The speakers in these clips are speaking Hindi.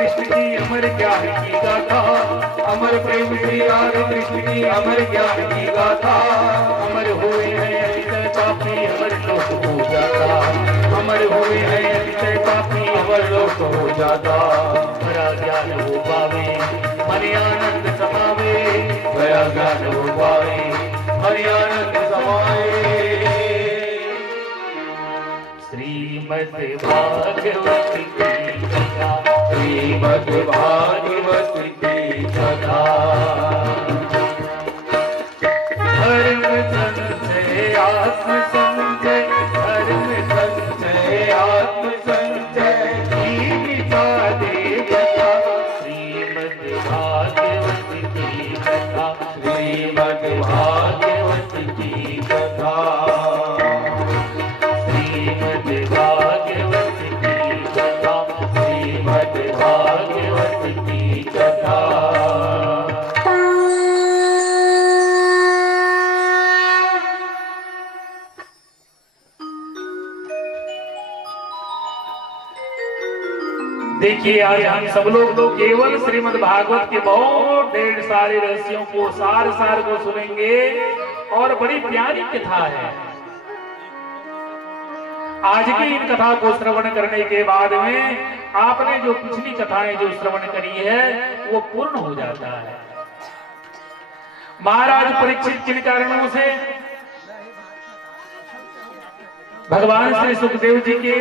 कृष्ण की अमर ज्ञान की गाथा, अमर प्रेम श्री राधे कृष्ण की अमर ज्ञान की गाथा। अमर हुए हैं अतिशय पापी अमर लोक हो जाता, अमर हुए हैं अतिशय पापी अमर लोक हो जाता। बड़ा ज्ञान हो पावे मन आनंद समावे, बड़ा ज्ञान हो पावे मन आनंद समावे। श्रीमद् भागवत की कथा, श्रीमद् भागवत की कथा। धर्म संचय आत्म संचय, धर्म संचय आत्म संचय की गीता देवता। श्रीमद् भागवत की कथा, श्रीमद् भागवत की कथा, श्रीमद् भागवत की कथा, श्रीमद् भागवत की कथा। देखिए आज हम सब लोग तो केवल श्रीमद् भागवत के बहुत ढेर सारे रहस्यों को सार सार को सुनेंगे और बड़ी प्यारी कथा है। आज की इन कथा को श्रवण करने के बाद में आपने जो पिछली कथाएं जो श्रवण करी है वो पूर्ण हो जाता है। महाराज परीक्षित किन कारणों से भगवान श्री सुखदेव जी के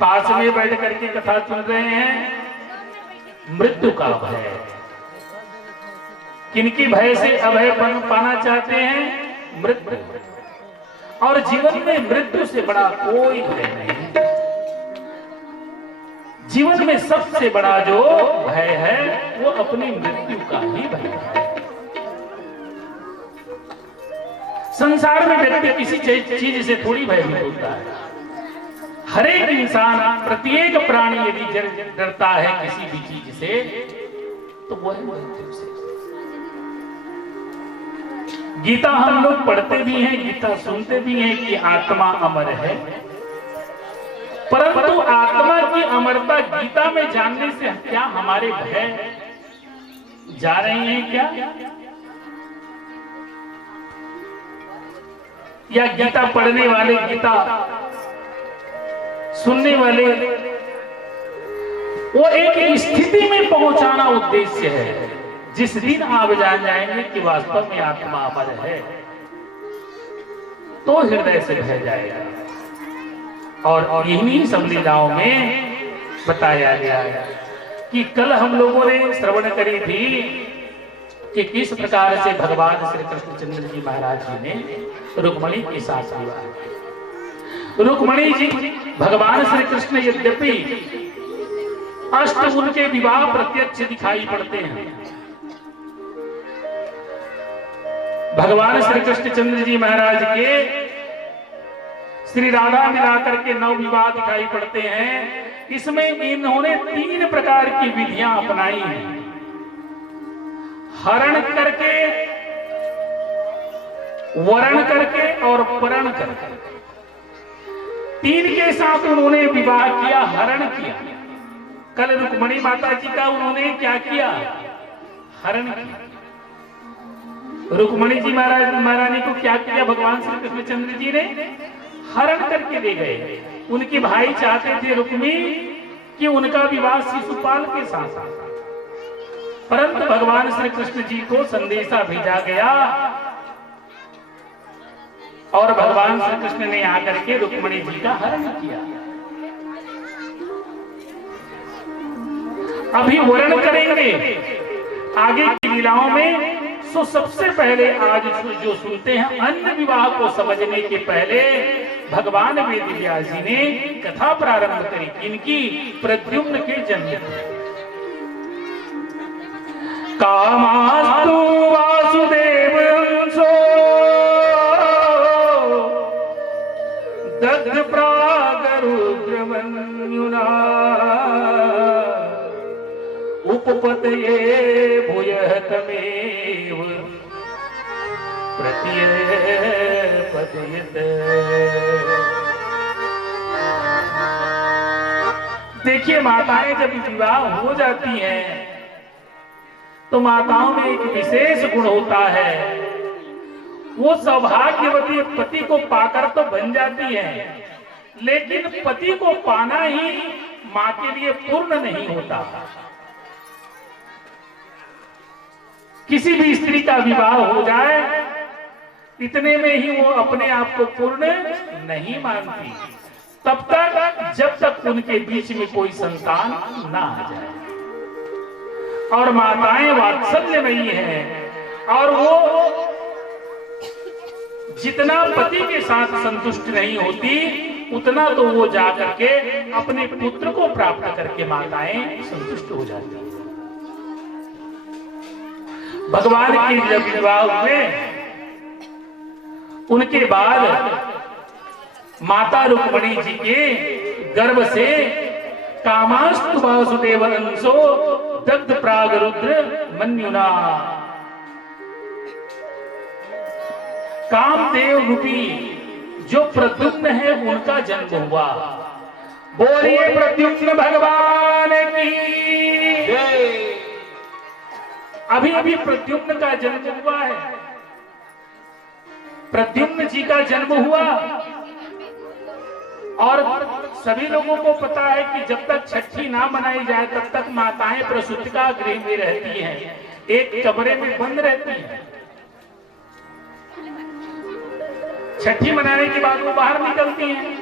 पास में बैठ करके कथा सुन रहे हैं? मृत्यु का भय। किनकी भय से अभय पाना चाहते हैं? मृत्यु। और जीवन में मृत्यु से बड़ा कोई भय नहीं। जीवन में सबसे बड़ा जो भय है वो अपनी मृत्यु का ही भय है। संसार में व्यक्ति किसी चीज से थोड़ी भयभीत होता है। हर एक इंसान, प्रत्येक प्राणी यदि डरता है किसी भी चीज से तो वो है मृत्यु से। गीता हम लोग पढ़ते भी हैं, गीता सुनते भी हैं कि आत्मा अमर है, परंतु आत्मा की अमरता गीता में जानने से क्या हमारे भय जा रहे हैं क्या? या गीता पढ़ने वाले, गीता सुनने वाले, वो एक स्थिति में पहुंचाना उद्देश्य है जिस दिन आप जान जाएंगे कि वास्तव में आत्मा अमर है तो हृदय से बह जाएगा। और इन्हीं सब लीलाओं में बताया गया है कि कल हम लोगों ने श्रवण करी थी कि किस प्रकार से भगवान श्री कृष्णचंद्र जी महाराज जी ने रुक्मणी के साथ विवाह किया। रुक्मणी जी भगवान श्री कृष्ण यद्यपि अष्ट उनके विवाह प्रत्यक्ष दिखाई पड़ते हैं, भगवान श्री कृष्णचंद्र जी महाराज के श्री राधा मिलाकर के 9 विवाह दिखाई पड़ते हैं। इसमें इन्होंने 3 प्रकार की विधियां अपनाई हैं। हरण करके, वरण करके और परण करके, 3 के साथ उन्होंने विवाह किया, हरण किया। कल रुक्मणी माता जी का उन्होंने क्या किया? हरण किया। रुक्मणी जी महारानी को क्या किया भगवान श्री कृष्णचंद्र जी ने? हरण करके दे गए। उनके भाई चाहते थे रुक्मी कि उनका विवाह शिशुपाल के साथ, परंतु भगवान श्री कृष्ण जी को संदेशा भेजा गया और भगवान श्री कृष्ण ने आकर के रुक्मणी जी का हरण किया। अभी वर्णन करेंगे आगे की लीलाओं में। सो सबसे पहले आज जो सुनते हैं, अन्य विवाह को समझने के पहले भगवान वेदव्यास जी ने कथा प्रारंभ करी। इनकी प्रद्युम्न के जन्म। कामास्तु वासुदेव अंशो दग्ध प्रागरुद्रमन्युना उपपतये भूयः तमेव प्रत्यपतयत्। देखिए, माताएं जब विवाह हो जाती हैं तो माताओं में एक विशेष गुण होता है, वो सौभाग्यवती पति को पाकर तो बन जाती है, लेकिन पति को पाना ही मां के लिए पूर्ण नहीं होता। किसी भी स्त्री का विवाह हो जाए, इतने में ही वो अपने आप को पूर्ण नहीं मानती, तब तक जब तक उनके बीच में कोई संतान ना आ जाए। और माताएं वात्सल्यमयी हैं, और वो जितना पति के साथ संतुष्ट नहीं होती, उतना तो वो जाकर के अपने पुत्र को प्राप्त करके माताएं संतुष्ट हो जाती हैं। भगवान के जब विवाह हुए, उनके बाद माता रुक्मिणी जी के गर्भ से कामास्तु वासुदेव अंशो दग्ध प्राग रुद्र मन्युना, कामदेव रूपी जो प्रद्युम्न है उनका जन्म हुआ। बोलिए प्रद्युम्न भगवान की। अभी अभी प्रद्युम्न का जन्म हुआ है, प्रद्युम्न जी का जन्म हुआ। और सभी लोगों को पता है कि जब तक छठी ना मनाई जाए तब तक माताएं प्रसूतिका गृह में रहती हैं, एक कमरे में बंद रहती हैं। छठी मनाने के बाद वो बाहर निकलती हैं,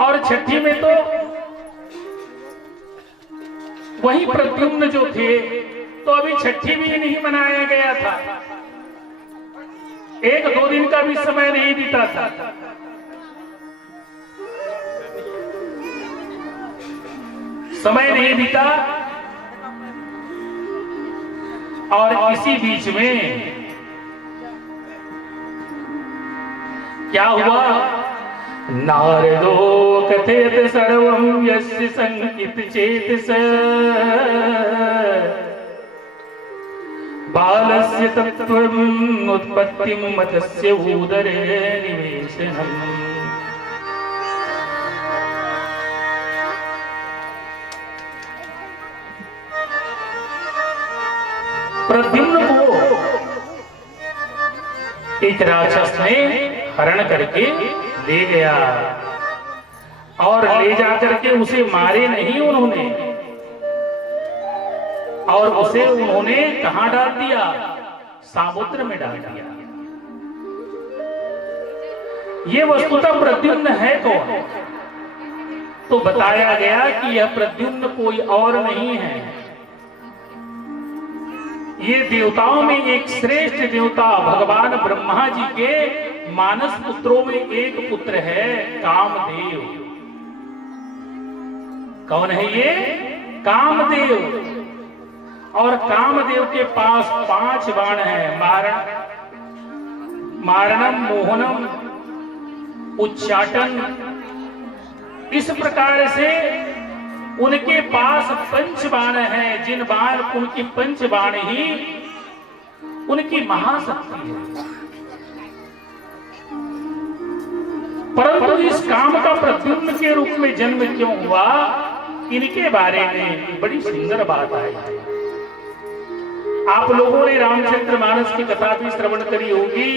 और छठी में तो वही प्रद्युम्न जो थे, तो अभी छठी भी नहीं मनाया गया था, एक दो दिन का भी समय नहीं बीता था। समय नहीं बीता, और इसी बीच में क्या हुआ? नारदो कथेत सर्वं यस्य संकित चेतस बालस्य तत्त्वम् उत्पत्तिं मत्स्य उदरे निवेशनम्। प्रद्युम्न को एक राक्षस ने हरण करके ले गया, और ले जाकर के उसे मारे नहीं उन्होंने, और उसे उन्होंने कहां डाल दिया? समुद्र में डाल दिया। ये वस्तुतः प्रद्युम्न है कौन? तो बताया गया कि यह प्रद्युम्न कोई और नहीं है, ये देवताओं में एक श्रेष्ठ देवता भगवान ब्रह्मा जी के मानस पुत्रों में एक पुत्र है, कामदेव। कौन है ये? कामदेव। और कामदेव के पास 5 बाण हैं, मारणम, मोहनम, उच्चाटन। इस प्रकार से उनके पास 5 बाण हैं, जिन बाण उनकी 5 बाण ही उनकी महाशक्ति है। परंतु इस काम का प्रद्युम्न के रूप में जन्म क्यों हुआ, इनके बारे में बड़ी सुंदर बात आई है। आप लोगों ने रामचरितमानस की कथा भी श्रवण करी होगी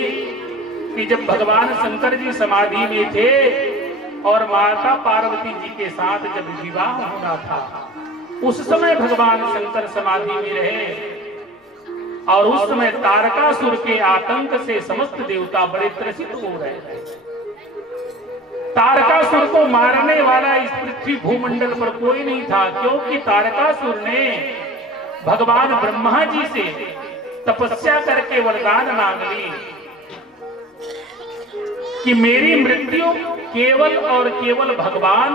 कि जब भगवान शंकर जी समाधि में थे और माता पार्वती जी के साथ जब विवाह होना था, उस समय भगवान शंकर समाधि में रहे, और उस समय तारकासुर के आतंक से समस्त देवता बड़े त्रसित हो रहे थे। तारकासुर को मारने वाला इस पृथ्वी भूमंडल पर कोई नहीं था, क्योंकि तारकासुर ने भगवान ब्रह्मा जी से तपस्या करके वरदान मांग ली कि मेरी मृत्यु केवल और केवल भगवान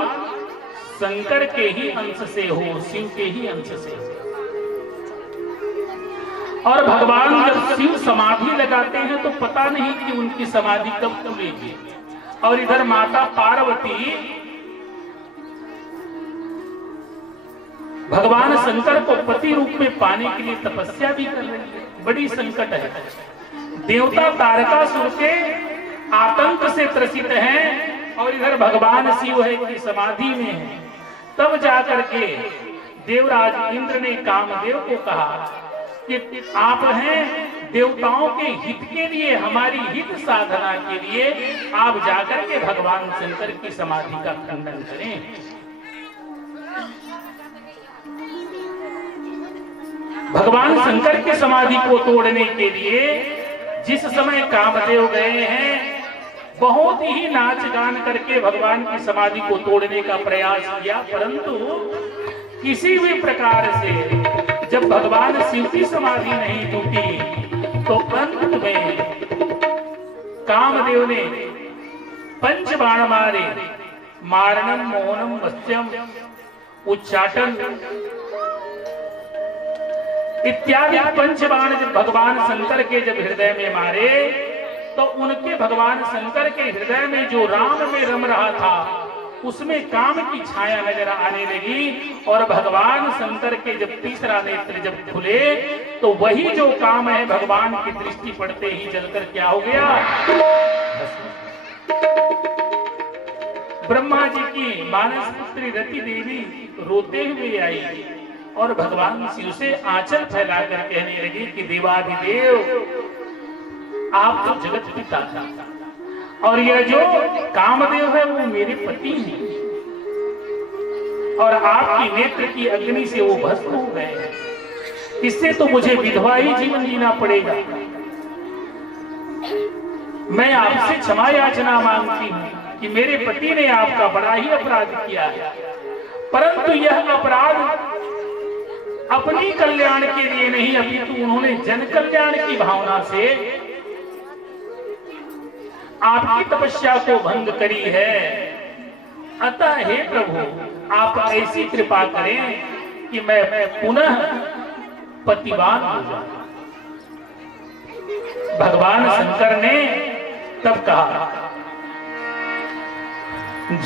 शंकर के ही अंश से हो, शिव के ही अंश से हो। और भगवान जब शिव समाधि लगाते हैं तो पता नहीं कि उनकी समाधि कब खुलेगी। और इधर माता पार्वती भगवान शंकर को पति रूप में पाने के लिए तपस्या भी कर रही है। बड़ी संकट है। देवता तारकासुर के आतंक से त्रसित हैं, और इधर भगवान शिव है कि समाधि में है। तब जाकर के देवराज इंद्र ने कामदेव को कहा कि आप हैं देवताओं के हित के लिए, हमारी हित साधना के लिए आप जाकर के भगवान शंकर की समाधि का खंडन करें। भगवान शंकर की समाधि को तोड़ने के लिए जिस समय कामदेव गए हैं, बहुत ही नाच गान करके भगवान की समाधि को तोड़ने का प्रयास किया, परंतु किसी भी प्रकार से जब भगवान शिव की समाधि नहीं टूटी तो अंत में कामदेव ने पंच बाण मारे, मारणम मोहनम वस्यम उच्चाटन इत्यादि पंच बाण जब भगवान शंकर के जब हृदय में मारे तो उनके भगवान शंकर के हृदय में जो राम में रम रहा था उसमें काम की छाया नजर आने लगी, और भगवान शंकर के जब तीसरा नेत्र जब खुले तो वही जो काम है भगवान की दृष्टि पड़ते ही जलकर क्या हो गया, ब्रह्मा जी की मानस पुत्री रति देवी रोते हुए आई और भगवान शिव से आंचल फैलाकर कहने लगी कि देवाधिदेव आप तो जगत पिता था, और यह जो कामदेव है वो मेरे पति हैं, और आपकी नेत्र की अग्नि से वो भस्म हो गए हैं, इससे तो मुझे विधवा ही जीवन जीना पड़ेगा। मैं आपसे क्षमा याचना मांगती हूँ कि मेरे पति ने आपका बड़ा ही अपराध किया है, परंतु यह अपराध अपनी कल्याण के लिए नहीं, अपितु उन्होंने जन कल्याण की भावना से आपकी तपस्या को भंग करी है। अतः हे प्रभु आप ऐसी कृपा करें कि मैं पुनः पतिवान हो जाऊं। भगवान शंकर ने तब कहा,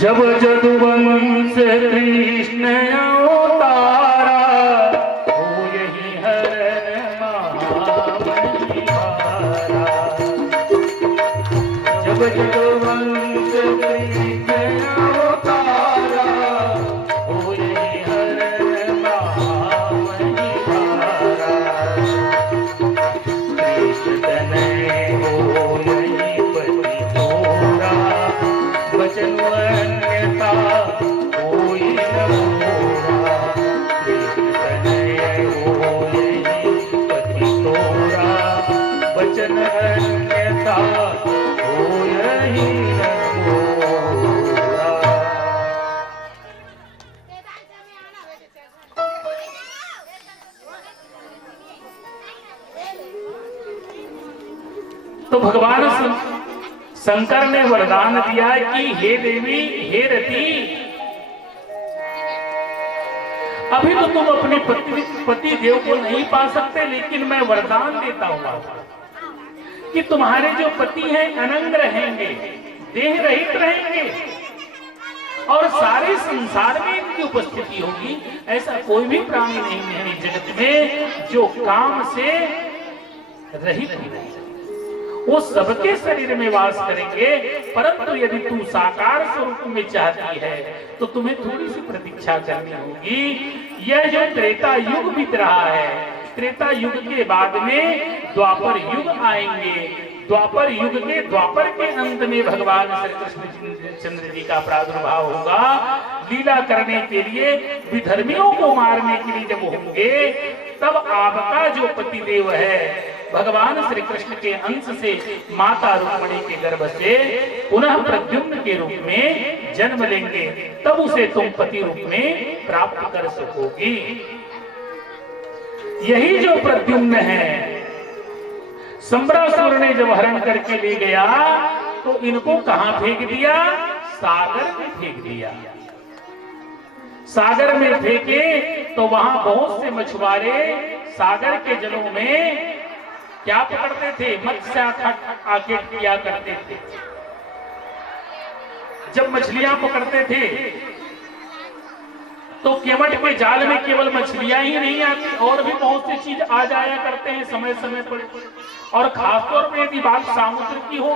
जब जदुवंश कृष्ण अवतारा हो यही हर महाबलिहारा, जब जदुवंश कृष्ण अवतारा हो यही हर महाबलिहारा, कृष्ण तनय हो यही पति तोरा, वचन अन्यथा कोई न मोरा, कृष्ण तनय हो यही पति तोरा, वचन अन्यथा हो यही न मोरा। तो भगवान शंकर ने वरदान दिया कि हे देवी, हे रति, अभी तो तुम अपने पति देव को नहीं पा सकते, लेकिन मैं वरदान देता हूं कि तुम्हारे जो पति हैं अनंग रहेंगे, देह रहित रहेंगे, और सारे संसार में इनकी उपस्थिति होगी। ऐसा कोई भी प्राणी नहीं है जगत में जो काम से रहित नहीं, वो सबके शरीर में वास करेंगे, परंतु यदि तुम साकार स्वरूप में चाहती है तो तुम्हें थोड़ी सी प्रतीक्षा करनी होगी। यह जो त्रेता युग बीत रहा है, त्रेता युग के बाद में द्वापर युग आएंगे, द्वापर युग के द्वापर के अंत में भगवान श्री कृष्ण चंद्र जी का प्रादुर्भाव होगा। लीला करने के लिए, विधर्मियों को मारने के लिए जब होंगे, तब आपका जो पति देव है भगवान श्री कृष्ण के अंश से माता रुक्मिणी के गर्भ से पुनः प्रद्युम्न के रूप में जन्म लेंगे, तब उसे तुम पति रूप में प्राप्त कर सकोगी। यही जो प्रद्युम्न है, सम्रासुर ने जब हरण करके ले गया तो इनको कहां फेंक दिया? सागर में फेंक दिया। सागर में फेंके तो वहां बहुत से मछुआरे सागर के जलों में क्या पकड़ते थे? मत्स्य आके किया करते थे। जब मछलियां पकड़ते थे तो केवट के जाल में केवल मछलियां ही नहीं आती, और भी बहुत सी चीज आ जाया करते हैं समय समय पर, और खासतौर पर यदि बात समुद्र की हो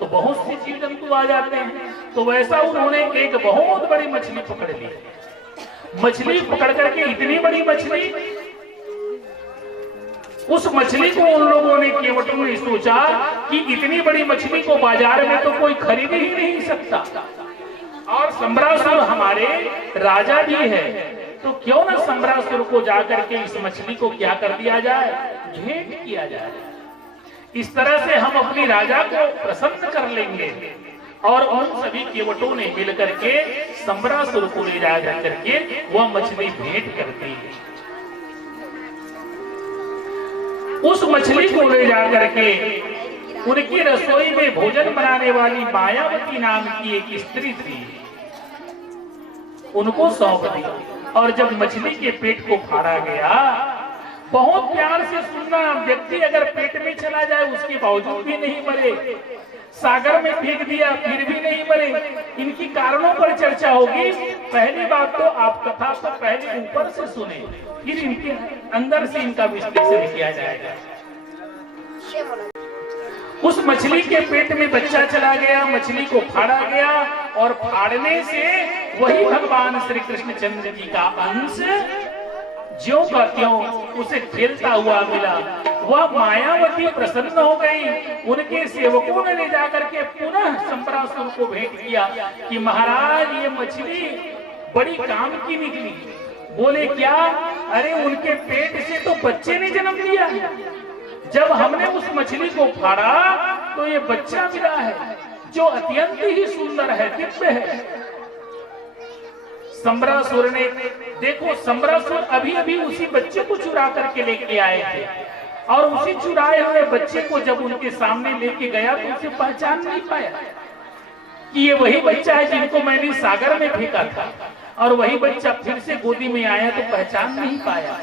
तो बहुत सी जीव जंतु आ जाते हैं। तो वैसा उन्होंने एक बहुत बड़ी मछली पकड़ ली, मछली पकड़ करके, इतनी बड़ी मछली, उस मछली को उन लोगों ने, केवटों ने सोचा कि इतनी बड़ी मछली को बाजार में तो कोई खरीद ही नहीं सकता, और सम्रासुर हमारे राजा भी है, तो क्यों ना सम्रासुर को जाकर के इस मछली को क्या कर दिया जाए, भेंट किया जाए। इस तरह से हम अपनी राजा को प्रसन्न कर लेंगे। और उन सभी केवटों ने मिलकर के सम्रासुर को ले जा करके वह मछली भेंट करती है। उस मछली को ले जा करके उनकी रसोई में भोजन बनाने वाली मायावती नाम की एक स्त्री थी, उनको सौंप दिया। और जब मछली के पेट को फाड़ा गया, बहुत प्यार से सुनना, व्यक्ति अगर पेट में चला जाए उसके बावजूद भी नहीं मरे, सागर में फेंक दिया फिर भी नहीं मरे, इनकी कारणों पर चर्चा होगी। पहली बात तो आप कथा तो पहले ऊपर से सुने, फिर इनके अंदर से इनका विश्लेषण किया जाएगा। उस मछली के पेट में बच्चा चला गया, मछली को फाड़ा गया, और फाड़ने से वही भगवान श्री कृष्ण चंद्र जी का अंश ज्यों का त्यों उसे खेलता हुआ मिला। वह मायावती प्रसन्न हो गई। उनके सेवकों ने ले जाकर के पुनः सम्रासुर को भेंट किया कि महाराज ये मछली बड़ी काम की निकली। बोले क्या? अरे उनके पेट से तो बच्चे ने जन्म लिया। जब हमने उस मछली को फाड़ा तो ये बच्चा मिला है जो अत्यंत ही सुंदर है, दिव्य है। सम्रासुर ने देखो, सम्रासुर अभी अभी उसी बच्चे को चुरा करके लेके आए थे, और उसी चुराए हुए बच्चे को जब उनके सामने लेके गया तो उसे पहचान नहीं पाया कि ये वही बच्चा है जिनको मैंने सागर में फेंका था। और वही बच्चा फिर से गोदी में आया तो पहचान नहीं पाया।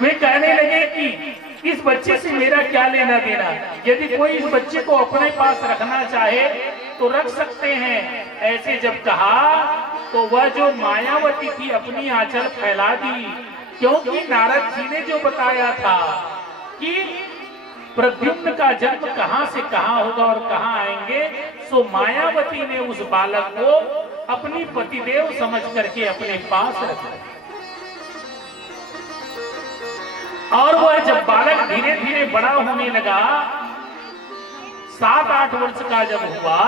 वे कहने लगे कि इस बच्चे से मेरा क्या लेना देना, यदि कोई इस बच्चे को अपने पास रखना चाहे तो रख सकते हैं। ऐसे जब कहा तो वह जो मायावती थी अपनी आंचल फैला दी, क्योंकि नारद जी ने जो बताया था कि प्रद्युम्न का जन्म कहां से कहां होगा और कहां आएंगे, सो मायावती ने उस बालक को अपनी पतिदेव समझ करके अपने पास रखा। और वह जब बालक धीरे धीरे बड़ा होने लगा, 7-8 वर्ष का जब हुआ,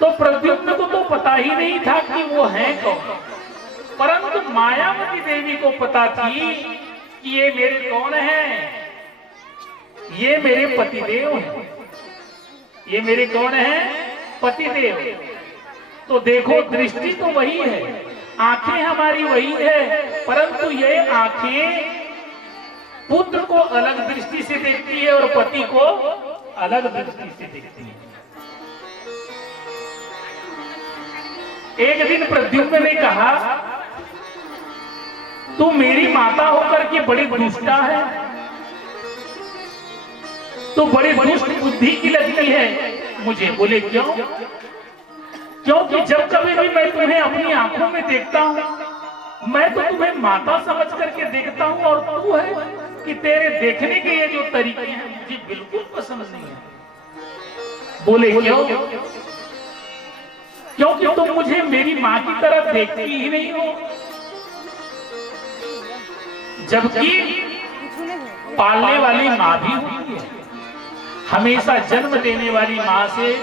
तो प्रद्युम्न को तो पता ही नहीं था कि वो है कौन, परंतु मायावती देवी को पता थी कि ये मेरे कौन है, ये मेरे पतिदेव हैं। ये मेरे कौन है? पतिदेव। तो देखो, दृष्टि तो वही है, आंखें हमारी वही है, परंतु ये आंखें पुत्र को अलग दृष्टि से देखती है और पति को अलग दृष्टि से देखती है। एक दिन प्रद्युम्न ने कहा, तू मेरी माता होकर के बड़ी दुष्टा है, तो बड़ी दुष्ट बुद्धि की लगती है मुझे। बोले क्यों? क्योंकि जब कभी भी मैं तुम्हें अपनी आंखों में देखता हूं, मैं तो तुम्हें माता समझ करके देखता हूं, और तू है कि तेरे देखने के ये जो तरीके हैं मुझे बिल्कुल पसंद नहीं है। बोले क्यों? क्योंकि तुम मुझे मेरी माँ की तरह देखती ही नहीं हो, जबकि पालने वाली माँ भी होती है। हमेशा जन्म देने वाली माँ से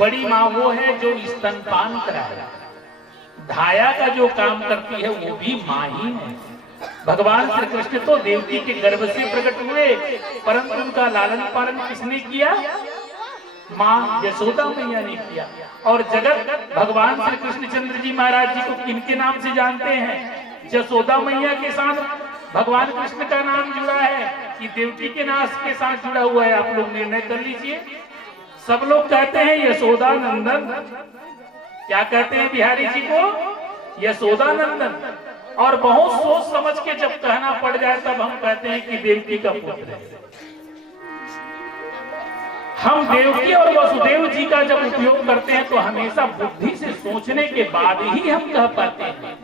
बड़ी माँ वो है जो स्तनपान कराए, धाया का जो काम करती है वो भी माँ ही है। भगवान श्री कृष्ण तो देवकी के गर्भ से प्रकट हुए, परंतु उनका लालन पालन किसने किया? माँ यशोदा मैया ने किया। और जगत भगवान श्री कृष्ण चंद्र जी महाराज जी को किनके नाम से जानते हैं? यशोदा मैया के साथ भगवान कृष्ण का नाम जुड़ा है कि देवकी के नाम के साथ जुड़ा हुआ है? आप लोग निर्णय कर लीजिए। सब लोग कहते हैं यशोदा नंदन, क्या कहते हैं बिहारी जी को? यशोदा नंदन। और बहुत सोच समझ के जब कहना पड़ जाए तब हम कहते हैं कि देवकी का पुत्र है। हम देवकी और वसुदेव जी का जब उपयोग करते हैं तो हमेशा बुद्धि से सोचने के बाद ही हम कह पाते हैं,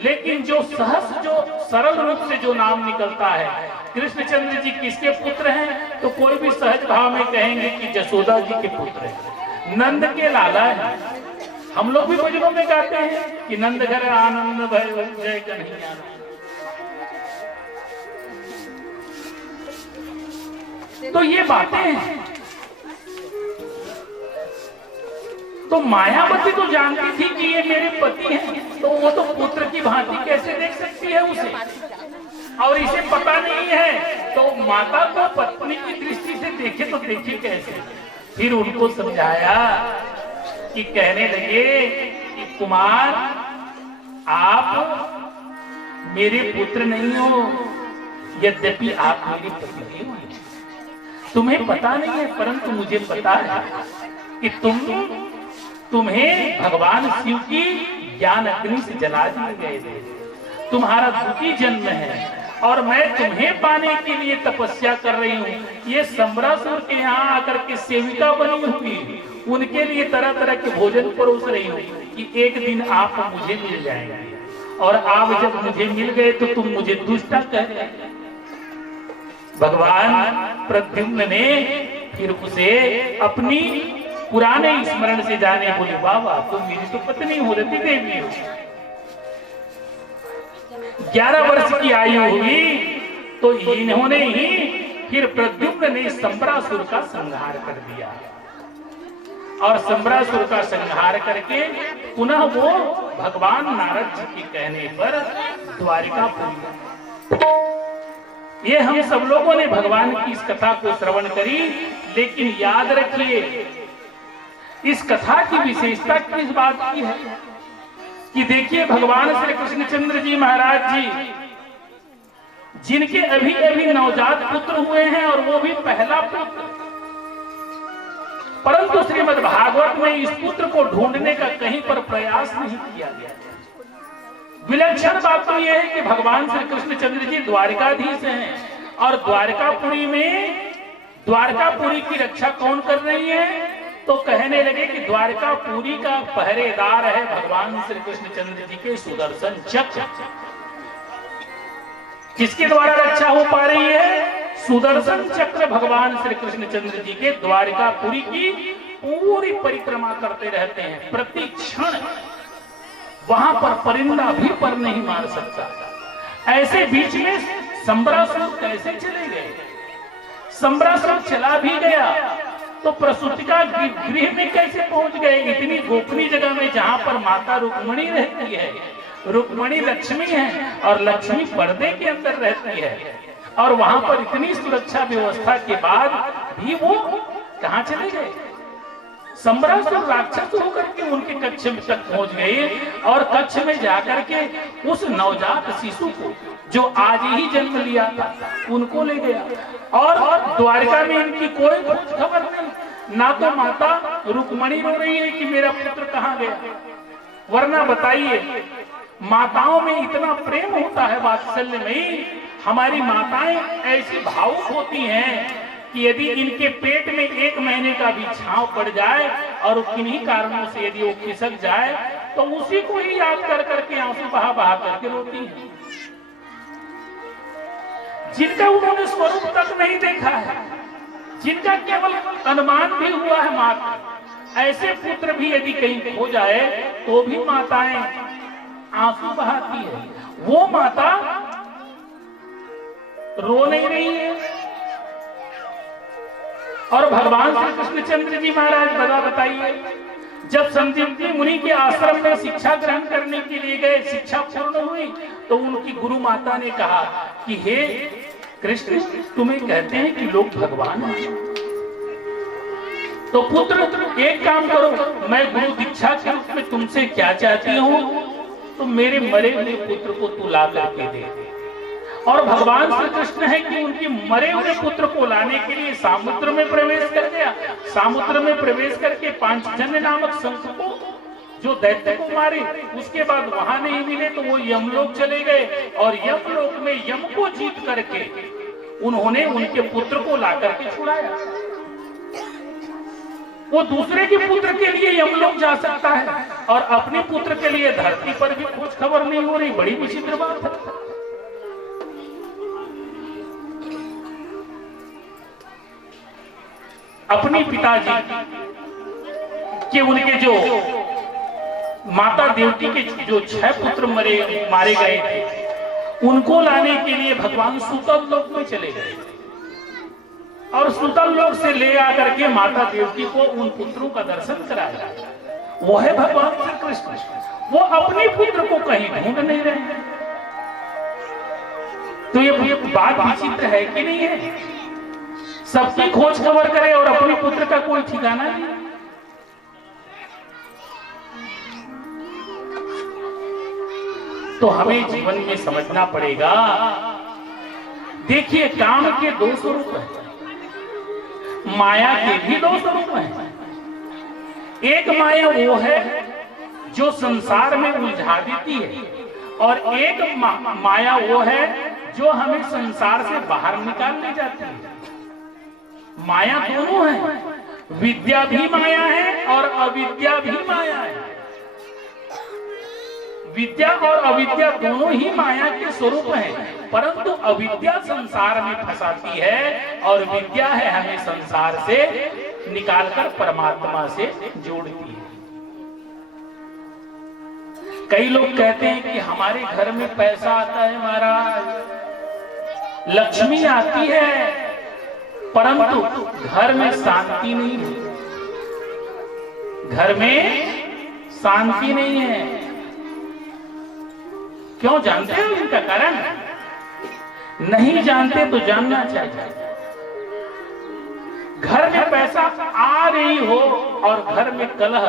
लेकिन जो सहज, जो सरल रूप से जो नाम निकलता है, कृष्णचंद्र जी किसके पुत्र हैं? तो कोई भी सहज भाव में कहेंगे कि यशोदा जी के पुत्र हैं। नंद के लाला है। हम लोग भी भजनों में गाते हैं कि नंद घर आनंद भय जय कन्हैया। तो ये बातें हैं। तो मायावती तो जानती थी कि ये मेरे पति हैं, तो वो तो पुत्र की भांति कैसे देख सकती है उसे, और इसे पता नहीं है, तो माता को पत्नी की दृष्टि से देखे तो देखे कैसे। फिर उनको समझाया कि कहने लगे कि कुमार आप मेरे पुत्र नहीं हो, यद्यपि आप मेरी पत्नी हो। तुम्हें पता नहीं है, परंतु मुझे पता है कि तुम्हें भगवान शिव की ज्ञान अग्नि से जला दिए गए थे। तुम्हारा द्वितीय जन्म है और मैं तुम्हें पाने के लिए तपस्या कर रही हूँ। ये सम्रासुर के यहाँ आकर के सेविका बनी हुई, उनके लिए तरह तरह के भोजन परोस रही हूँ कि एक दिन आप मुझे मिल जाएंगे, और आप जब मुझे मिल गए तो तुम मुझे दुष्टा कह। भगवान प्रद्युम्न ने फिर उसे अपनी पुराने स्मरण से जाने बोले, बाबा तुम मेरी तो पत्नी हो, रति देवी हो। 11 वर्ष की आयु हुई तो इन्होंने ही फिर प्रद्युम्न ने सम्रासुर का संहार कर दिया, और सम्रासुर का संहार करके पुनः वो भगवान नारद जी के कहने पर द्वारिकापुरी। ये हम सब लोगों ने भगवान की इस कथा को श्रवण करी, लेकिन याद रखिए इस कथा की विशेषता किस बात की है कि देखिए भगवान श्री कृष्णचंद्र जी महाराज जी, जिनके अभी अभी नवजात पुत्र हुए हैं और वो भी पहला पुत्र, परंतु श्रीमद् भागवत में इस पुत्र को ढूंढने का कहीं पर प्रयास नहीं किया गया। विलक्षण बात तो यह है कि भगवान श्री कृष्णचंद्र जी द्वारिकाधीश हैं, और द्वारकापुरी की रक्षा कौन कर रही है? तो कहने लगे कि द्वारकापुरी का पहरेदार है भगवान श्री कृष्णचंद्र जी के सुदर्शन चक्र। किसके द्वारा रक्षा हो पा रही है? सुदर्शन चक्र भगवान श्री कृष्णचंद्र जी के द्वारकापुरी की पूरी परिक्रमा करते रहते हैं। प्रति क्षण वहां पर परिंदा भी पर नहीं मार सकता। ऐसे बीच में सम्रासुर कैसे चले गए? सम्रासुर चला भी गया तो प्रसूतिका गृह में कैसे पहुंच गए? इतनी गोपनीय जगह में जहां पर माता रुक्मणी रहती है। रुक्मणी लक्ष्मी है और लक्ष्मी पर्दे के अंदर रहती है, और वहां पर इतनी सुरक्षा व्यवस्था के बाद भी वो कहां चले गए? सम्रासुर राक्षस होकर के उनके कक्ष में तक पहुंच गए, और कक्ष में जाकर के उस नवजात शिशु को जो आज ही जन्म लिया था उनको ले गया, और द्वारका में इनकी कोई खबर नहीं। ना तो माता रुक्मणी रो रही है कि मेरा पुत्र कहाँ गया, वरना बताइए माताओं में इतना प्रेम होता है वात्सल्य में। हमारी माताएं ऐसी भावुक होती हैं कि यदि इनके पेट में 1 महीने का भी छांव पड़ जाए और किन्हीं कारणों से यदि वो खिसक जाए तो उसी को ही याद कर करके आंसू बहा बहा करके रोती हैं। जिनका उन्होंने स्वरूप तक नहीं देखा है, जिनका केवल अनुमान भी हुआ है मात्र, ऐसे पुत्र भी यदि कहीं खो जाए तो भी माताएं आंसू बहाती है। वो माता रो नहीं रही है। और भगवान श्री कृष्णचंद्र जी महाराज बताइए, जब संदीप्ति मुनि के आश्रम में शिक्षा ग्रहण करने के लिए गए, शिक्षा पूर्ण हुई तो उनकी गुरु माता ने कहा कि हे कृष्ण, तुम्हें कहते हैं कि लोग भगवान हैं, तो पुत्र एक काम करो, मैं गुरु दीक्षा के रूप में तुमसे क्या चाहती हूँ, तो मेरे मरे हुए पुत्र को तू ला करके दे। और भगवान श्री कृष्ण है कि उनके मरे हुए पुत्र को लाने के लिए समुद्र में प्रवेश कर गया। समुद्र में प्रवेश करके पांचजन्य नामक शंख को जो दैत्य को मारे, उसके बाद वहां नहीं मिले तो वो यमलोक चले गए, और यमलोक में यम को जीत करके उन्होंने उनके पुत्र को ला करके छुड़ाया। वो दूसरे के पुत्र के लिए यमलोक जा सकता है और अपने पुत्र के लिए धरती पर भी कुछ खबर नहीं हो रही। बड़ी विचित्र बात है। अपने पिताजी कि उनके जो माता देवकी के जो 6 पुत्र मारे गए थे, उनको लाने के लिए भगवान सुतल लोक में चले गए और सुतल लोक से ले आकर के माता देवकी को उन पुत्रों का दर्शन कराया। वो है भगवान श्री कृष्ण। वो अपने पुत्र को कहीं ढूंढ नहीं रहे हैं। तो ये बात विचित्र है कि नहीं है? सबकी खोज खबर करे और अपने पुत्र का कोई ठिकाना नहीं। तो हमें जीवन में समझना पड़ेगा। देखिए, काम के 2 स्वरूप हैं, माया के भी 2 स्वरूप हैं। एक माया वो है जो संसार में उलझा देती है, और एक माया वो है जो हमें संसार से बाहर निकाल ले जाती है। माया दोनों है, विद्या भी माया है और अविद्या भी माया है। विद्या और अविद्या दोनों ही माया के स्वरूप हैं, परंतु अविद्या संसार में फंसाती है और विद्या है हमें संसार से निकालकर परमात्मा से जोड़ती है। कई लोग कहते हैं कि हमारे घर में पैसा आता है महाराज, लक्ष्मी आती है, परंतु घर में शांति नहीं है। घर में शांति नहीं है। क्यों? जानते हो इनका कारण? नहीं जानते तो जानना चाहिए। घर में पैसा आ रही हो और घर में कलह,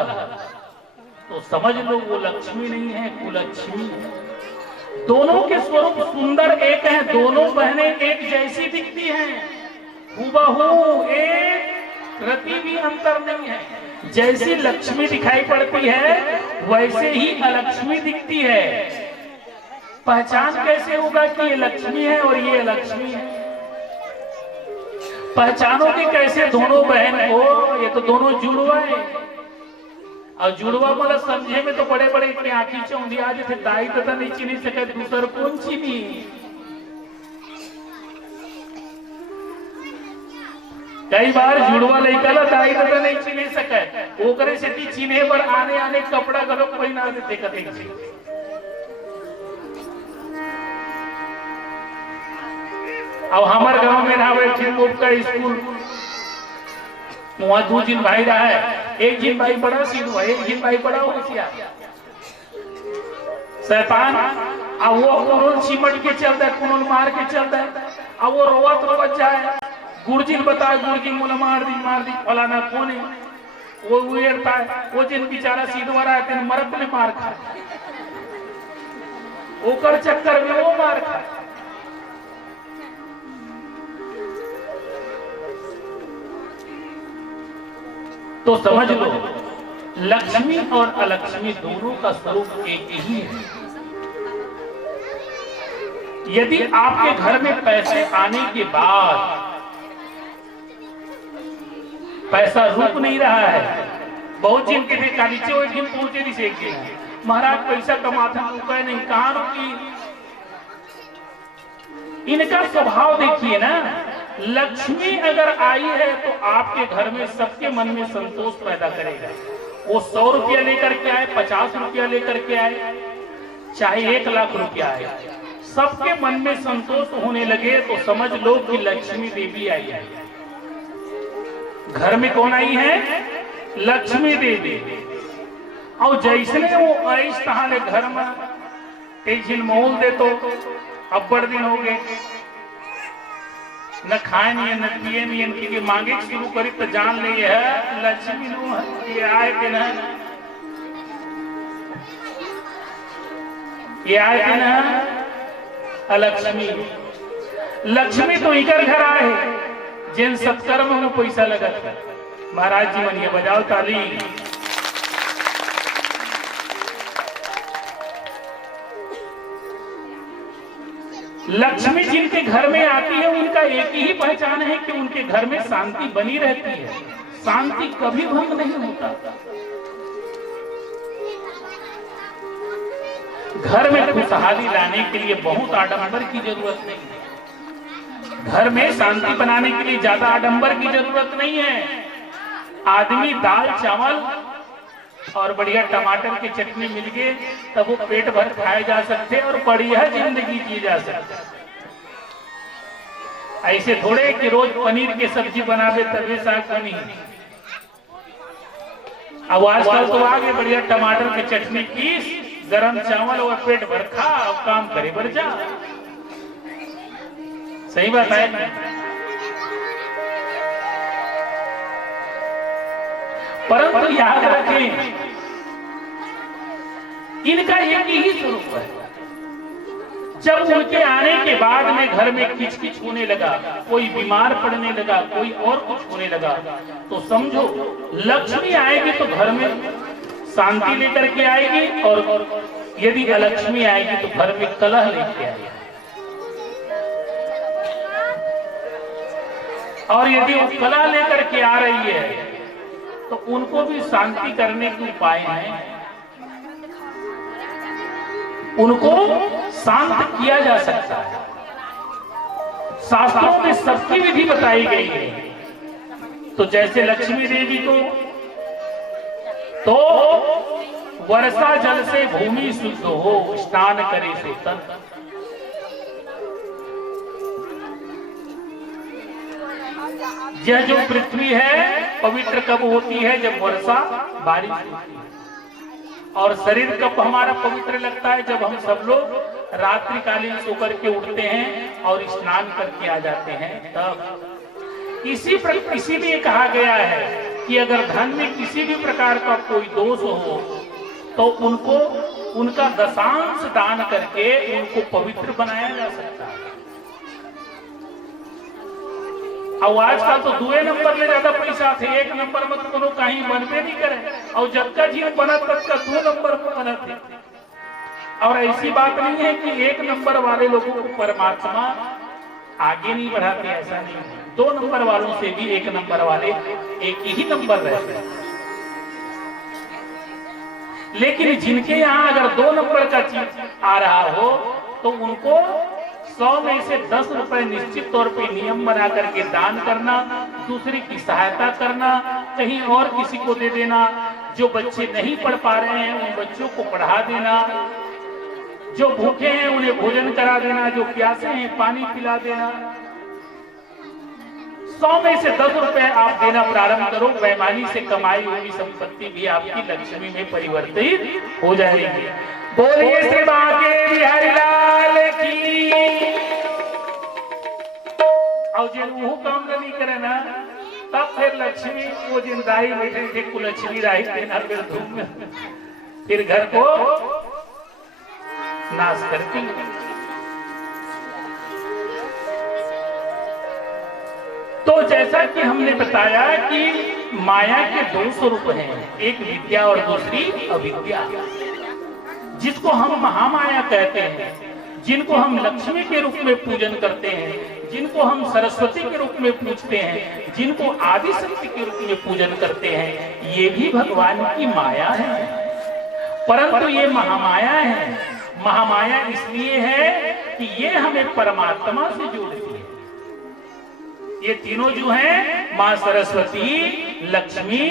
तो समझ लो वो लक्ष्मी नहीं है, कुलक्ष्मी है। दोनों के स्वरूप सुंदर एक है, दोनों बहनें एक जैसी दिखती हैं, हूबहू एक, रति भी अंतर नहीं है। जैसी लक्ष्मी दिखाई पड़ती है वैसे ही अलक्ष्मी दिखती है। पहचान कैसे होगा कि ये लक्ष्मी है और ये अलक्ष्मी है? पहचानोगे कैसे दोनों बहन को? ये तो दोनों जुड़वा है, और जुड़वा मतलब समझे में तो बड़े बड़े इतने आंखी चौंधी आज थे, दाई तथा नहीं चिन्ह सके, दूसर कौन चीनी। कई बार जुड़वा लेकर दाई तथा नहीं चिन्ह सके, ओकरे से चिन्हे पर आने आने कपड़ा गलत पहना देते कते। अब हमारे गांव में ना बैठे का स्कूल, वहां 2 जिन भाई रहा है, एक जिन भाई बड़ा सीधुआ, एक जिन भाई बड़ा होशियार शैतान। अब वो कुनोल चिमट के चलता है, कुनोल मार के चलता है। अब वो रोवत जाए, गुरजिन बताए, गुरजी मोला मार दी फलाना कौन है, वो उड़ता है। वो जिन बेचारा सीधुआ रहा है, मरद में मार खाए, ओकर चक्कर में वो मार खाए। तो समझ लो, लक्ष्मी और अलक्ष्मी दोनों का स्वरूप एक ही है। यदि आपके घर में पैसे आने के बाद पैसा रुक नहीं रहा है, बहुत जिन के थे कालीचे वो दिन पहुंचे नहीं से महाराज पैसा कमाता रुका नहीं, कहां रुकी? इनका स्वभाव देखिए ना। लक्ष्मी अगर आई है तो आपके घर में सबके मन में संतोष पैदा करेगा। वो 100 रुपया लेकर के आए, 50 रुपया लेकर के आए, चाहे 1 लाख रुपया आए, सबके मन में संतोष होने लगे तो समझ लो कि लक्ष्मी देवी आई है। घर में कौन आई है? लक्ष्मी देवी। और जैसे वो आइस तहाले घर में एक झिल मोल दे तो अब बड़ दिन हो गए, न खाए नहीं न पिए नहीं, कि मांगे शुरू करी तो जान ले है लक्ष्मी नो ये आए थे ना, ये आए थे ना अलक्ष्मी। लक्ष्मी तो इकर घर आए जिन सत्कर्म में पैसा लगा था। महाराज जी मनिए बजाओ ताली। लक्ष्मी जिनके घर में आती है उनका एक ही पहचान है कि उनके घर में शांति बनी रहती है, शांति कभी भंग नहीं होता। घर में खुशहाली लाने के लिए बहुत आडंबर की जरूरत नहीं है। घर में शांति बनाने के लिए ज्यादा आडंबर की जरूरत नहीं है। आदमी दाल चावल और बढ़िया टमाटर की चटनी मिल गए तब वो पेट भर खाए जा सकते और बढ़िया जिंदगी जी जा सकते। ऐसे थोड़े कि रोज पनीर की सब्जी बनावे तभी साग बनी। अब आजकल तो आगे बढ़िया टमाटर की चटनी पीस गरम चावल और पेट भर खा और काम करे बढ़ जा। सही बात है। परंतु याद रखें इनका एक ही स्वरूप है। जब उनके आने के बाद में घर में किचकिच होने लगा, कोई बीमार पड़ने लगा, कोई और कुछ होने लगा, तो समझो लक्ष्मी आएगी तो घर में शांति लेकर के आएगी, और यदि अलक्ष्मी आएगी तो घर में कलह लेके आएगी। और यदि वो कलह लेकर के आ रही है तो उनको भी शांति करने के उपाय हैं, उनको शांत किया जा सकता है। शास्त्रों में सबकी विधि बताई गई है। तो जैसे लक्ष्मी देवी को तो वर्षा जल से भूमि शुद्ध हो, स्नान करे से तन। यह जो पृथ्वी है पवित्र कब होती है? जब वर्षा बारिश होती है। और शरीर कब हमारा पवित्र लगता है? जब हम सब लोग रात्रिकालीन सोकर के उठते हैं और स्नान करके आ जाते हैं तब। इसीलिए कहा गया है कि अगर धन में किसी भी प्रकार का कोई दोष हो तो उनको उनका दशांश दान करके उनको पवित्र बनाया जा सकता है। और आजकल तो 2 नंबर में ज्यादा पैसा थे, 1 नंबर में तो कोनो कहीं बनबे नहीं करे, और जब का जीव बना तब का 2 नंबर में बना थे। और ऐसी बात नहीं है कि 1 नंबर वाले लोगों को परमात्मा आगे नहीं बढ़ाते, ऐसा नहीं है। 2 नंबर वालों से भी 1 नंबर वाले एक ही नंबर रहते हैं। लेकिन जिनके यहाँ अगर 2 नंबर का चीज आ रहा हो तो उनको 100 में से 10 रुपए निश्चित तौर पे नियम बना करके दान करना, दूसरे की सहायता करना, कहीं और किसी को दे देना, जो बच्चे नहीं पढ़ पा रहे हैं उन बच्चों को पढ़ा देना, जो भूखे हैं उन्हें भोजन करा देना, जो प्यासे हैं पानी पिला देना। 100 में से 10 रुपए आप देना प्रारंभ करो, बेईमानी से कमाई हुई संपत्ति भी आपकी लक्ष्मी में परिवर्तित हो जाएगी। बोलिए श्री बांके बिहारी लाल की। और जिन वो काम नहीं करे ना तब फिर लक्ष्मी वो जिन राही बैठे थे कुलक्ष्मी राही देना, फिर धूम में फिर घर को नाश करती। तो जैसा कि हमने बताया कि माया के 2 स्वरूप हैं, एक विद्या और दूसरी अविद्या, जिसको हम महामाया कहते हैं, जिनको हम लक्ष्मी के रूप में पूजन करते हैं, जिनको हम सरस्वती के रूप में पूजते हैं, जिनको आदि शक्ति के रूप में पूजन करते हैं, ये भी भगवान की माया है। परंतु ये महामाया है। महामाया इसलिए है कि ये हमें परमात्मा से जोड़ती है। ये तीनों जो हैं, माँ सरस्वती, लक्ष्मी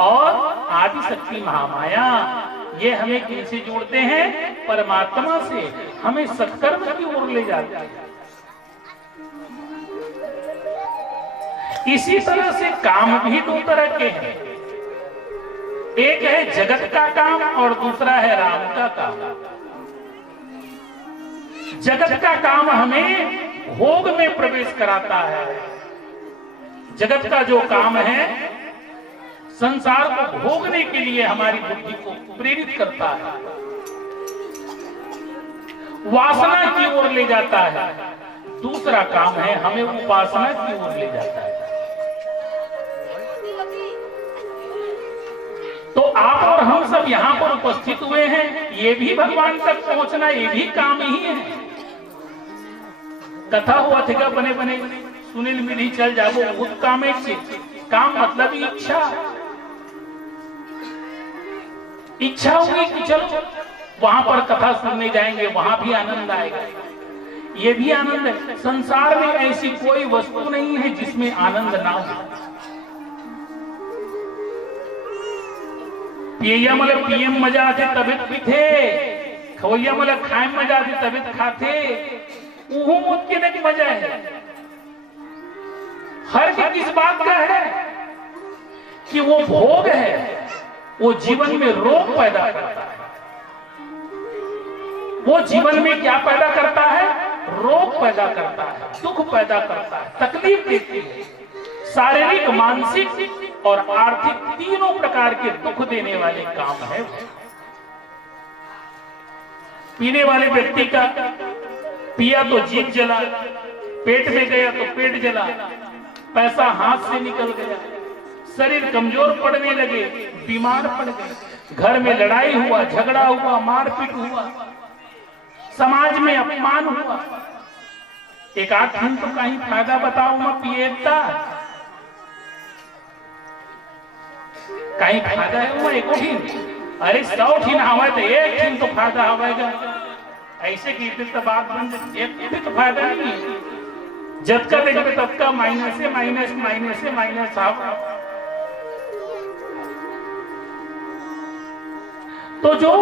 और आदि शक्ति महामाया, ये हमें किनसे जोड़ते हैं? परमात्मा से। हमें सत्कर्म की ओर ले जाते हैं। इसी तरह से काम भी 2 तरह के हैं, एक है जगत का काम और दूसरा है राम का काम। जगत का काम हमें भोग में प्रवेश कराता है। जगत का जो काम है संसार को भोगने के लिए हमारी बुद्धि को प्रेरित करता है, वासना की ओर ले जाता है। दूसरा काम है हमें उपासना की ओर ले जाता है। तो आप और हम सब यहाँ पर उपस्थित हुए हैं, ये भी भगवान तक पहुंचना, ये भी काम ही है। कथा हुआ थे बने बने सुनील मिली चल जाओ, खुद काम एक चीज, काम मतलब इच्छा। इच्छा हुई कि चलो वहां पर कथा सुनने जाएंगे, वहां भी आनंद आएगा, ये भी आनंद है। संसार में ऐसी कोई वस्तु नहीं है जिसमें आनंद ना हो। पियैया मतलब पियम मजा आते तबियत पीथे, खवैया मतलब खाए मजा आते तबियत खाते, उहू मुद के देख मजा है। हर की किस बात का है कि वो भोग है, वो जीवन में रोग पैदा करता है। वो जीवन में क्या पैदा करता है? रोग पैदा करता है, दुख पैदा करता है, तकलीफ देती है। शारीरिक, मानसिक और आर्थिक तीनों प्रकार के दुख देने वाले काम है। पीने वाले व्यक्ति का पिया तो जीभ जला, पेट में गया तो पेट जला, पैसा हाथ से निकल गया, शरीर कमजोर पड़ने लगे, बीमार पड़ गए, घर में लड़ाई हुआ, झगड़ा हुआ, मारपीट हुआ, समाज में अपमान हुआ। एक आध दिन तो कहीं फायदा बताओ मैं पिएता, कहीं फायदा है वो एक दिन, अरे 100 दिन हवा तो एक दिन तो फायदा हवाएगा। ऐसे की तो बात बन जाती, तो फायदा नहीं है। जब का देखते तब का माइनस से माइनस, माइनस से माइनस। तो जो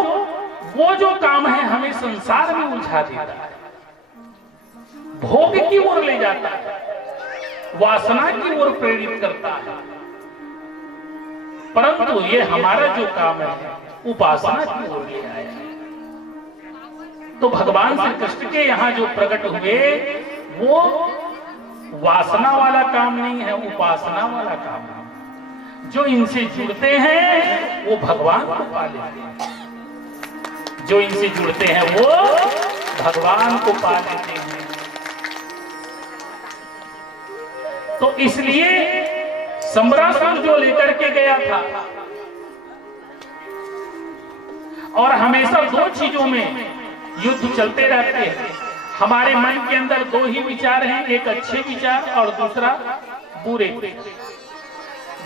वो जो काम है हमें संसार में उलझा देता है, भोग की ओर ले जाता है, वासना की ओर प्रेरित करता है। परंतु ये हमारा जो काम है उपासना की ओर ले आया है। तो भगवान श्री कृष्ण के यहाँ जो प्रकट हुए वो वासना वाला काम नहीं है, उपासना वाला काम है। जो इनसे जुड़ते हैं वो भगवान को पा लेते हैं, जो इनसे जुड़ते हैं वो भगवान को पा लेते हैं। तो इसलिए सम्रासुर जो लेकर के गया था, और हमेशा दो चीजों में युद्ध चलते रहते हैं। हमारे मन के अंदर दो ही विचार हैं, एक अच्छे विचार और दूसरा बुरे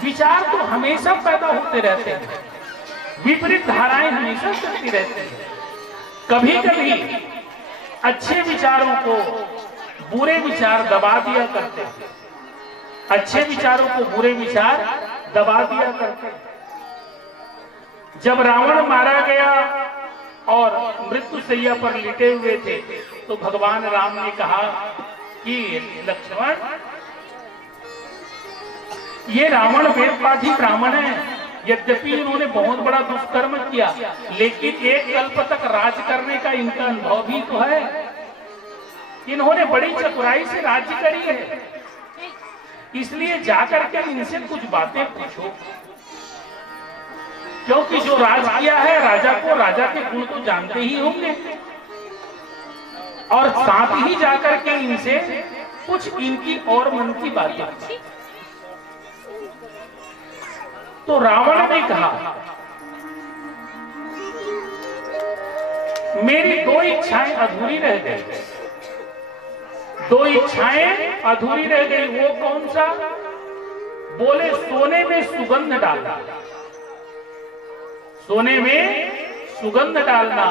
विचार। तो हमेशा पैदा होते रहते हैं, विपरीत धाराएं हमेशा चलती रहती हैं। कभी कभी अच्छे विचारों को बुरे विचार दबा दिया करते हैं, अच्छे विचारों को बुरे विचार दबा दिया करते हैं। जब रावण मारा गया और मृत्यु शैया पर लेटे हुए थे तो भगवान राम ने कहा कि लक्ष्मण, ये रावण वेदपाठी ब्राह्मण है, यद्यपि इन्होंने बहुत बड़ा दुष्कर्म किया, लेकिन एक कल्प तक राज करने का इनका अनुभव भी तो है। इन्होंने बड़ी चतुराई से राज्य करी है, इसलिए जाकर के इनसे कुछ बातें पूछो, क्योंकि जो राज किया है राजा को, राजा के गुण तो जानते ही होंगे, और साथ ही जाकर के इनसे कुछ इनकी और मन की बातें। तो रावण ने कहा, मेरी दो इच्छाएं अधूरी रह गई, दो इच्छाएं अधूरी रह गई। वो कौन सा? बोले सोने में सुगंध डालना, सोने में सुगंध डालना,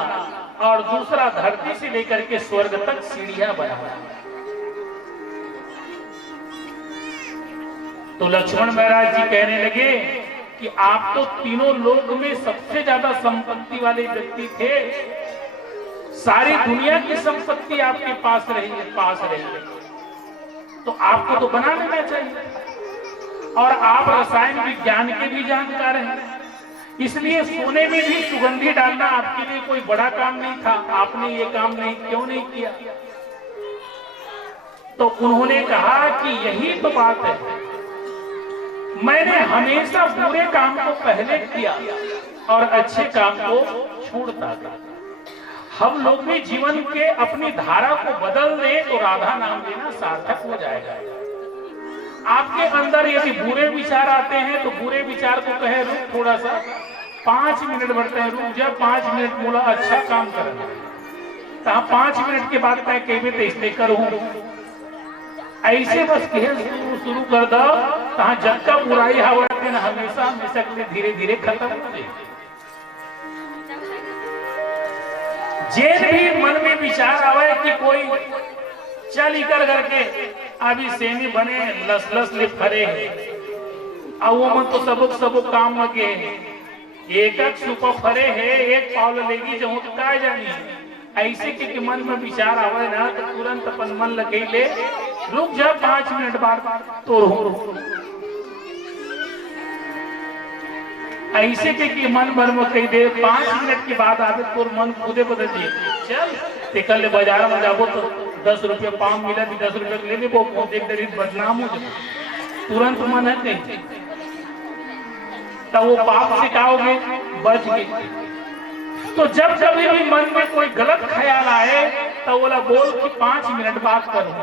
और दूसरा धरती से लेकर के स्वर्ग तक सीढ़ियां बनाना। तो लक्ष्मण महाराज जी कहने लगे कि आप तो तीनों लोक में सबसे ज्यादा संपत्ति वाले व्यक्ति थे, सारी दुनिया की संपत्ति आपके पास रही है, तो आपको तो बना लेना चाहिए, और आप रसायन विज्ञान के भी जानकार हैं, इसलिए सोने में भी सुगंधी डालना आपके लिए कोई बड़ा काम नहीं था, आपने ये काम क्यों नहीं किया? तो उन्होंने कहा कि यही तो बात है, मैंने हमेशा बुरे काम को पहले किया और अच्छे काम को छोड़ता था। हम लोग भी जीवन के अपनी धारा को बदल दें तो राधा नाम लेना सार्थक हो जाएगा। आपके अंदर यदि बुरे विचार आते हैं तो बुरे विचार को कहे रुक थोड़ा सा, 5 मिनट बढ़ते हैं, रुक जा 5 मिनट, बोला अच्छा काम करना, कहा 5 मिनट के बाद मैं कहीं तो इसलिए करूं, ऐसे बस खेल शुरू कर दो, कहा जब का बुराई हवा दिन हमेशा हमेशा के लिए धीरे धीरे खत्म हो जाएगी। जिन भी मन में विचार आवे कि कोई चल कर करके अभी सेनी बने लस लस ले फरे, अब वो मन तो सबक काम लगे, एक सुप फरे है एक पावल लेगी जो तो का जानी ऐसे के मन में विचार आवे ना तो तुरंत अपन मन लगे ले रुक जा 5 मिनट बाद तो ऐसे के मन भर में कही दे 5 मिनट के बाद आवे तो मन खुदे बदल दिए चल ते कल बाजार में जाबो तो 10 रुपये पाम मिला थी 10 रुपये ले ले वो देख दे बदनाम हो जाए तुरंत मन है नहीं तो वो पाप से क्या होगे बच गए। तो जब जब भी मन में कोई गलत ख्याल आए तो बोला बोल कि 5 मिनट बात करूं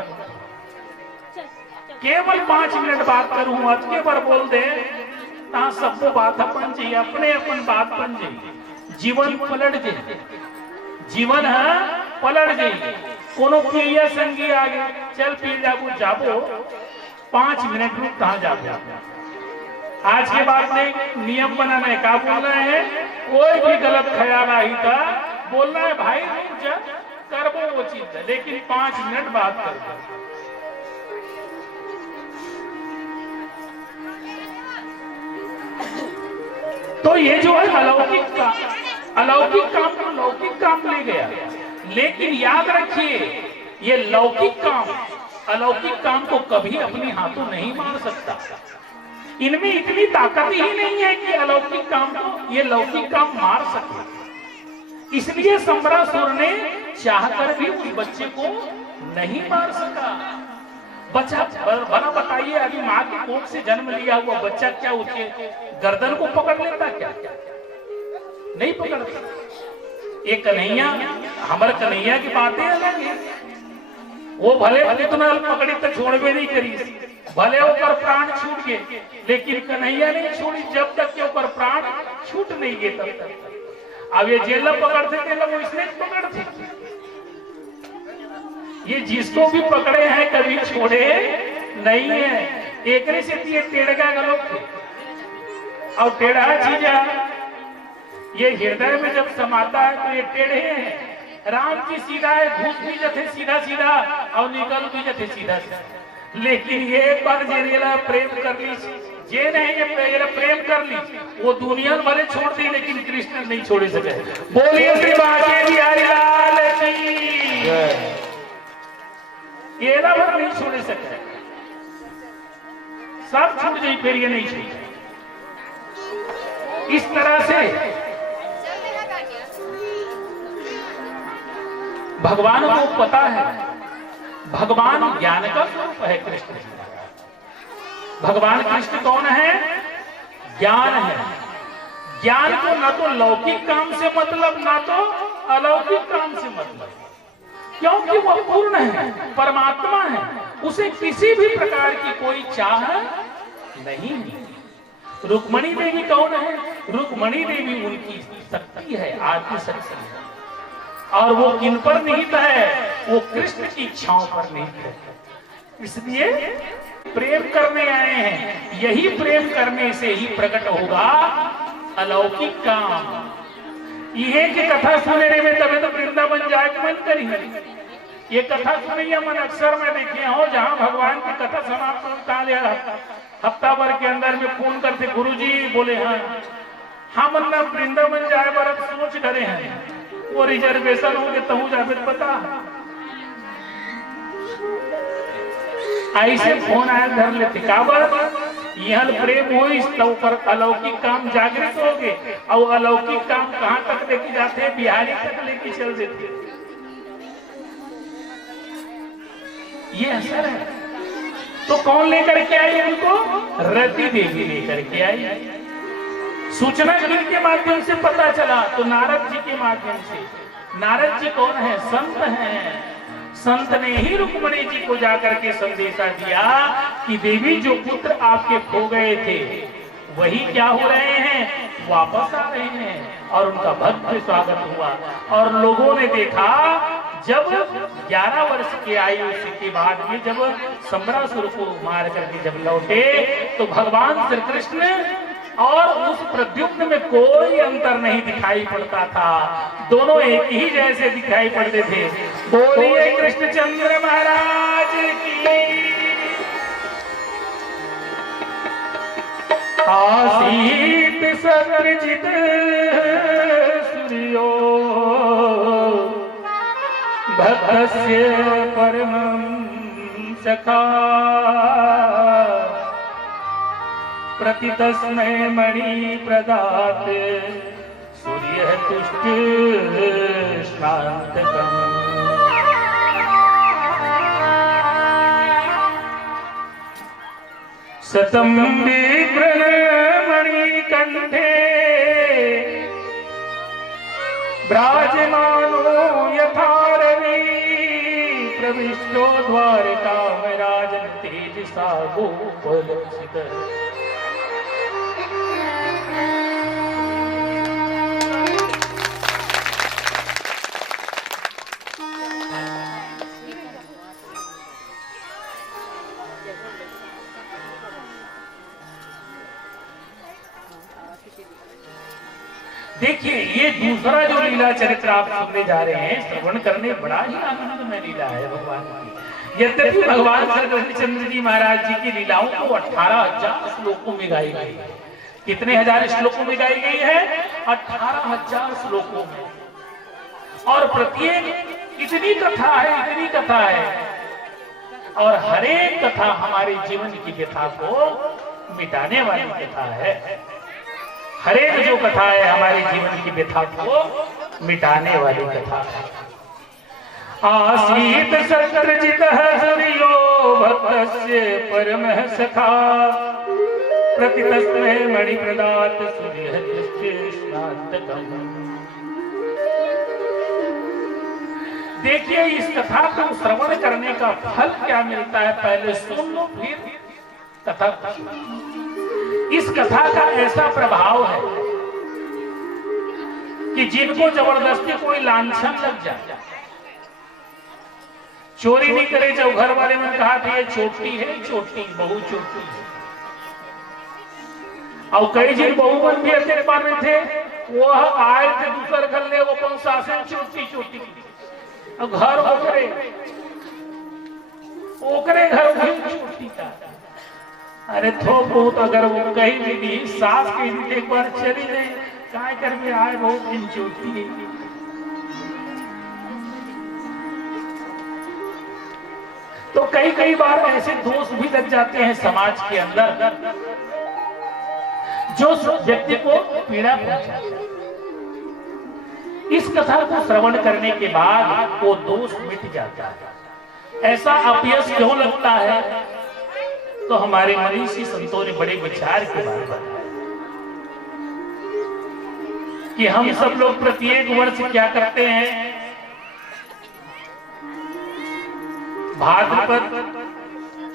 केवल 5 मिनट बात करूं आज के बार बोल दे ता सबको बात अपन चाहिए अपने अपन बात बन जाए जीवन पलट जाए जीवन है पलट जाए कोनो प्रिय संगी आगे चल पी जाबो 5 मिनट रुक कहाँ जाबो आज के बाद में नियम बनाना है क्या बोलना है कोई भी गलत ख्याल आई था बोलना है भाई रुक जा करबो वो चीज है लेकिन 5 मिनट बात कर तो ये जो है अलौकिक काम को लौकिक काम ले गया लेकिन याद रखिए ये लौकिक काम अलौकिक काम को कभी अपने हाथों नहीं मार सकता इनमें इतनी ताकत ही नहीं है कि अलौकिक काम को ये लौकिक काम मार सके इसलिए सम्रासुर ने चाहकर भी उस बच्चे को नहीं मार सका बच्चा भला बताइए अभी माँ के कोख से जन्म लिया हुआ बच्चा क्या उसके गर्दन को पकड़ लेता क्या नहीं पकड़ता ये कन्हैया हमारे कन्हैया की बातें अलग है वो भले कितना पकड़ी तो छोड़ भी नहीं करी भले ऊपर प्राण छूट गए लेकिन कन्हैया नहीं छोड़ी जब तक के ऊपर प्राण छूट नहीं गए तब तक अब ये जेल पकड़ते थे लोग इसलिए पकड़ते ये जिसको भी पकड़े हैं कभी छोड़े नहीं है एक से टेढ़ा गलो और टेढ़ा चीजा ये हृदय में जब समाता है तो ये टेढ़े हैं राम जी सीधा है घूस भी जथे सीधा सीधा और निकल भी जथे सीधा सीधा लेकिन ये एक बार जेरेला प्रेम कर ली जे नहीं ये प्रेम कर ली वो दुनिया वाले छोड़ दी लेकिन कृष्ण नहीं छोड़ सके बोलिए श्री बांके बिहारी लाल की ये ना नहीं छोड़ सके सब छूट गई फिर ये नहीं छूट इस तरह से भगवान को पता है भगवान ज्ञान का स्वरूप है कृष्ण भगवान कृष्ण कौन है ज्ञान है ज्ञान को ना तो लौकिक काम से मतलब ना तो अलौकिक काम से मतलब क्योंकि वो पूर्ण है परमात्मा है उसे किसी भी प्रकार की कोई चाह नहीं रुक्मणी देवी कौन है रुक्मणी देवी उनकी शक्ति है आदि शक्ति है और वो किन पर निहित है वो कृष्ण की इच्छाओं पर निहित है इसलिए प्रेम करने आए हैं यही प्रेम करने से ही प्रकट होगा अलौकिक काम यह की कथा सुनने में तभी तो वृंदावन जाए मन करी ये कथा सुनिए मन अक्सर में देखे हो जहाँ भगवान की कथा समाप्त हफ्ता भर के अंदर में फोन करते गुरुजी बोले हाँ मतलब वृंदावन जाए बार सोच करे हैं वो रिजर्वेशन हो गए तहु जावे पता ऐसे फोन आया धर लेते काबर यहाँ प्रेम हो तो पर अलौकिक काम जागृत हो गए और अलौकिक काम कहाँ तक लेके जाते हैं बिहारी तक लेके चल देते ये असर है तो कौन लेकर के आई उनको रति देवी लेकर के आई सूचना के माध्यम से पता चला तो नारद जी के माध्यम से नारद जी कौन है संत हैं संत ने ही रुक्मणी जी को जाकर के संदेशा दिया कि देवी जो पुत्र आपके खो गए थे वही क्या हो रहे हैं वापस आ रहे हैं और उनका भव्य स्वागत हुआ और लोगों ने देखा जब 11 वर्ष की आयु के बाद में जब सम्रासुर को मार करके जब लौटे तो भगवान श्री कृष्ण और उस प्रद्युम्न में कोई अंतर नहीं दिखाई पड़ता था दोनों एक ही जैसे दिखाई पड़ते थे बोलिए कृष्णचंद्र महाराज की आसीत सत्रजित सूर्यो भक्तस्य परमं सखा प्रतितस्मै मणि प्रदात सूर्य तुष्ट श्रान्तकम्। सतं विप्रणमणिकण्ठे विराजमानो यथा रवि प्रविष्टो द्वारकां राजन् तेजसा गोकुलसितः। देखिए ये दूसरा जो लीला चरित्र आप सुनने जा रहे हैं, श्रवण करने बड़ा ही आनंदमय लीला है भगवान की। यद्यपि भगवान श्रीकृष्ण जी महाराज जी की लीलाओं को 18,000 श्लोकों में गाई गई है। कितने हजार श्लोकों में गाई गई है? 18,000 श्लोकों में। और प्रत्येक इतनी कथा है और हर एक कथा हमारे जीवन की व्यथा को मिटाने वाली कथा है। हर एक जो कथा है हमारे जीवन की व्यथा को मिटाने वाली कथा है। आसीत सत्रजितः सूर्यो भक्तस्य परमः सखा प्रतितस्मै मणि प्रदात सूर्यः तुष्टिश्रान्तकम्। देखिए इस कथा को श्रवण करने का फल क्या मिलता है, पहले सुन लो फिर कथा। इस कथा का ऐसा प्रभाव है कि जिनको जबरदस्ती कोई लांछन लग जाए, चोरी नहीं करे, जब घर वाले ने कहा था ये छोटी है, छोटी बहू छोटी है, और कई जिन बहू बन भी ऐसे पर थे, वो आए थे दूसर घर ले, वो कौन सासन छोटी छोटी, और घर ओकरे घर वही छोटी था। अरे थो बहुत अगर वो कहीं भी सास के एक बार चली गई, काय कर भी आए बहुत दिन छोटी है। तो कई बार ऐसे दोष भी लग जाते हैं समाज के अंदर जो व्यक्ति को पीड़ा पहुंचाते हैं। इस कथा को श्रवण करने के बाद वो दोष मिट जाता है। ऐसा अपयश क्यों लगता है? तो हमारे मनीषी संतों ने बड़े विचार के बारे में बताया कि हम सब लोग प्रत्येक वर्ष क्या करते हैं, भाद्रपद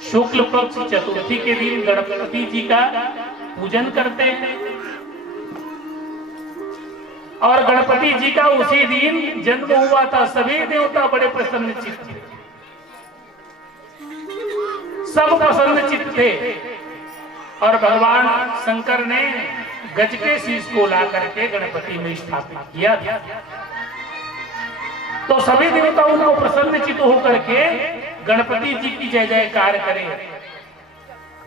शुक्ल पक्ष चतुर्थी के दिन गणपति जी का पूजन करते हैं और गणपति जी का उसी दिन जन्म हुआ था। सभी देवता बड़े प्रसन्न चित्त थे, सब प्रसन्न चित्त थे और भगवान शंकर ने गज के शीश को ला करके गणपति में स्थापित किया था। तो सभी देवता उनको प्रसन्न चित्त होकर के गणपति जी की जय जयकार करें।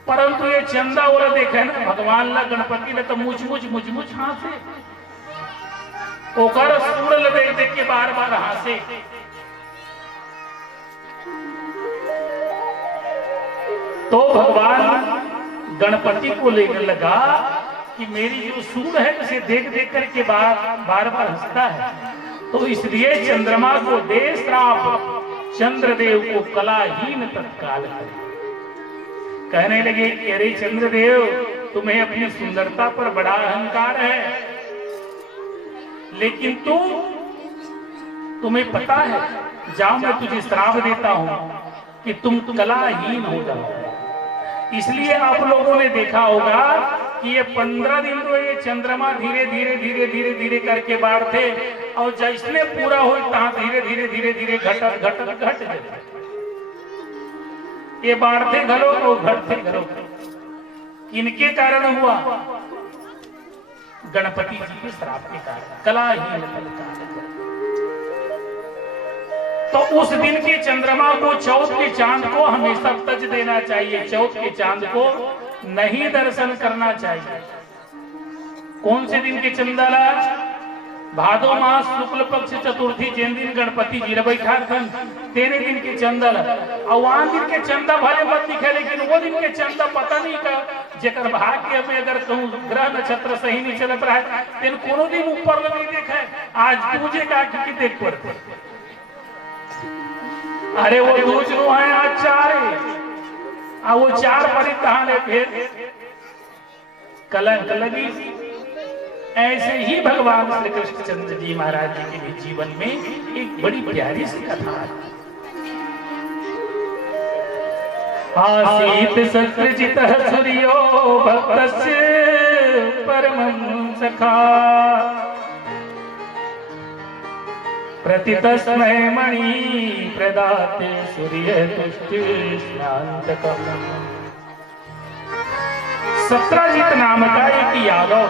परंतु ये चंदा वाला देखे ना, भगवान ला गणपति ने तो मुझ हासे, ओकर सूरल देख के बार बार हासे। तो भगवान गणपति को लेकर लगा कि मेरी जो सूर है उसे देख करके बार हंसता है, तो इसलिए चंद्रमा को दे श्राप, चंद्रदेव को कलाहीन तत्काल करे। कहने लगे कि अरे चंद्रदेव, तुम्हें अपनी सुंदरता पर बड़ा अहंकार है, लेकिन तुम्हें पता है, जाओ मैं तुझे श्राप देता हूं कि तुम कलाहीन हो जाओ। इसलिए आप लोगों ने देखा होगा कि ये 15 दिन तो ये चंद्रमा धीरे धीरे करके बाढ़ते और जिसने पूरा हो धीरे धीरे घट जाए। ये बाढ़ते घरो तो घटते घरो। इनके कारण हुआ, गणपति जी के श्राप के कारण, कलाहीन। तो उस दिन के चंद्रमा को, चौथ के चांद को हमेशा तज देना चाहिए। चौथ के चांद को नहीं दर्शन करना चाहिए। कौन से दिन के चंदला? भादो मास शुक्ल पक्ष चतुर्थी, जिन दिन गणपति जी बैठा तेरे दिन के चंदल और वहां दिन के चंदा भले मत दिखे, लेकिन वो दिन के चंदा पता नहीं का जेकर भाग्य में अगर कहूँ ग्रह नक्षत्र सही नहीं चलत रहा है तेन कोनो दिन ऊपर नहीं देखा। आज तुझे का कि देख पड़ते, अरे वो दूज नो है आज 4 है, वो 4 परितान है फिर कलंक लगी। ऐसे ही भगवान श्री कृष्ण चंद्र जी महाराज जी के भी जीवन में एक बड़ी प्यारी सी कथा है। आसीत सत्रजित सूर्यो भक्तस्य परमं सखा प्रतितस्मै मणि प्रदाते सूर्य तुष्टि स्नान्तकम्। सत्रजित नाम का एक यादव,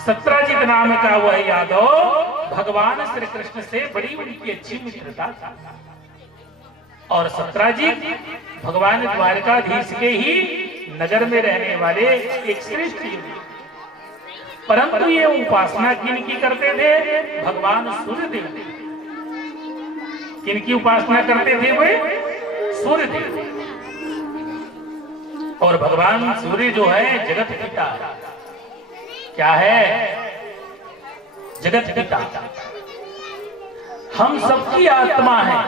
सत्रजित नाम का वह यादव भगवान श्री कृष्ण से बड़ी उनकी अच्छी मित्रता था। और सत्रजित भगवान द्वारकाधीश के ही नगर में रहने वाले एक श्रेष्ठ योगी, परंतु ये उपासना किनकी करते थे? भगवान सूर्यदेव। किनकी उपासना करते थे वे? सूर्यदेव। और भगवान सूर्य जो है जगत पिता है। क्या है? जगत पिता। हम सबकी आत्मा है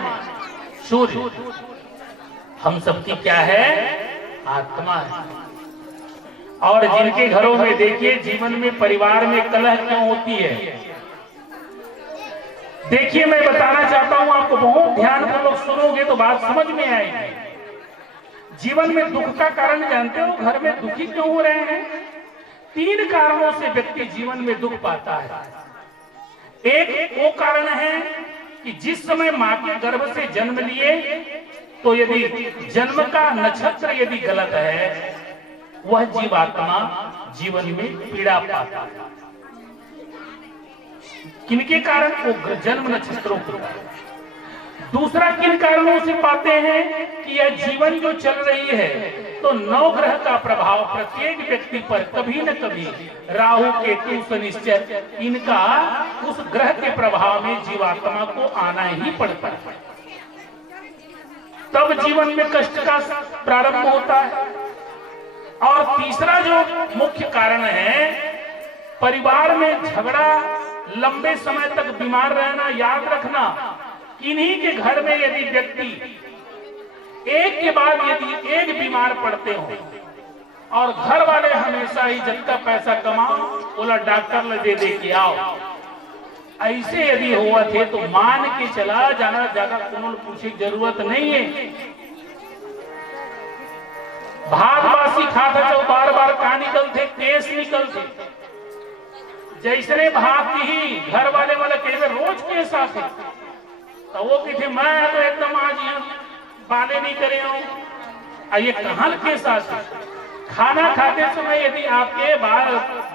सूर्य, हम सबकी क्या है? आत्मा है। और जिनके घरों में देखिए जीवन में परिवार में कलह क्यों होती है? देखिए मैं बताना चाहता हूं आपको, बहुत ध्यानपूर्वक सुनोगे तो बात समझ में आएगी। जीवन में दुख का कारण जानते हो? घर में दुखी क्यों हो रहे हैं? 3 कारणों से व्यक्ति जीवन में दुख पाता है। एक वो कारण है कि जिस समय मां के गर्भ से जन्म लिए तो यदि जन्म का नक्षत्र यदि गलत है, वह जीवात्मा जीवन में पीड़ा पाता है। किनके कारण? वो जन्म नक्षत्रों के कारण। दूसरा किन कारणों से पाते हैं कि यह जीवन जो चल रही है तो 9 ग्रह का प्रभाव प्रत्येक व्यक्ति पर कभी न कभी, राहु केतु शनिश्चर, इनका उस ग्रह के प्रभाव में जीवात्मा को आना ही पड़ता है। तब जीवन में कष्ट का प्रारंभ होता है। और तीसरा जो मुख्य कारण है, परिवार में झगड़ा, लंबे समय तक बीमार रहना। याद रखना, इन्हीं के घर में यदि व्यक्ति एक के बाद यदि एक बीमार पड़ते हो और घर वाले हमेशा ही जब का पैसा कमाओ बोला डॉक्टर ले दे के आओ, ऐसे यदि हुआ थे तो मान के चला जाना, ज्यादा कौन पूछे जरूरत नहीं है। भात बासी खाता जो बार बार कहा निकलते, केस निकलते। जैसे भात ही घर वाले वाला कहे रोज केस आते, तो वो कहते मैं तो एकदम आज बाले नहीं करे हूं। ये कहां केस आते? खाना खाते समय यदि आपके बाहर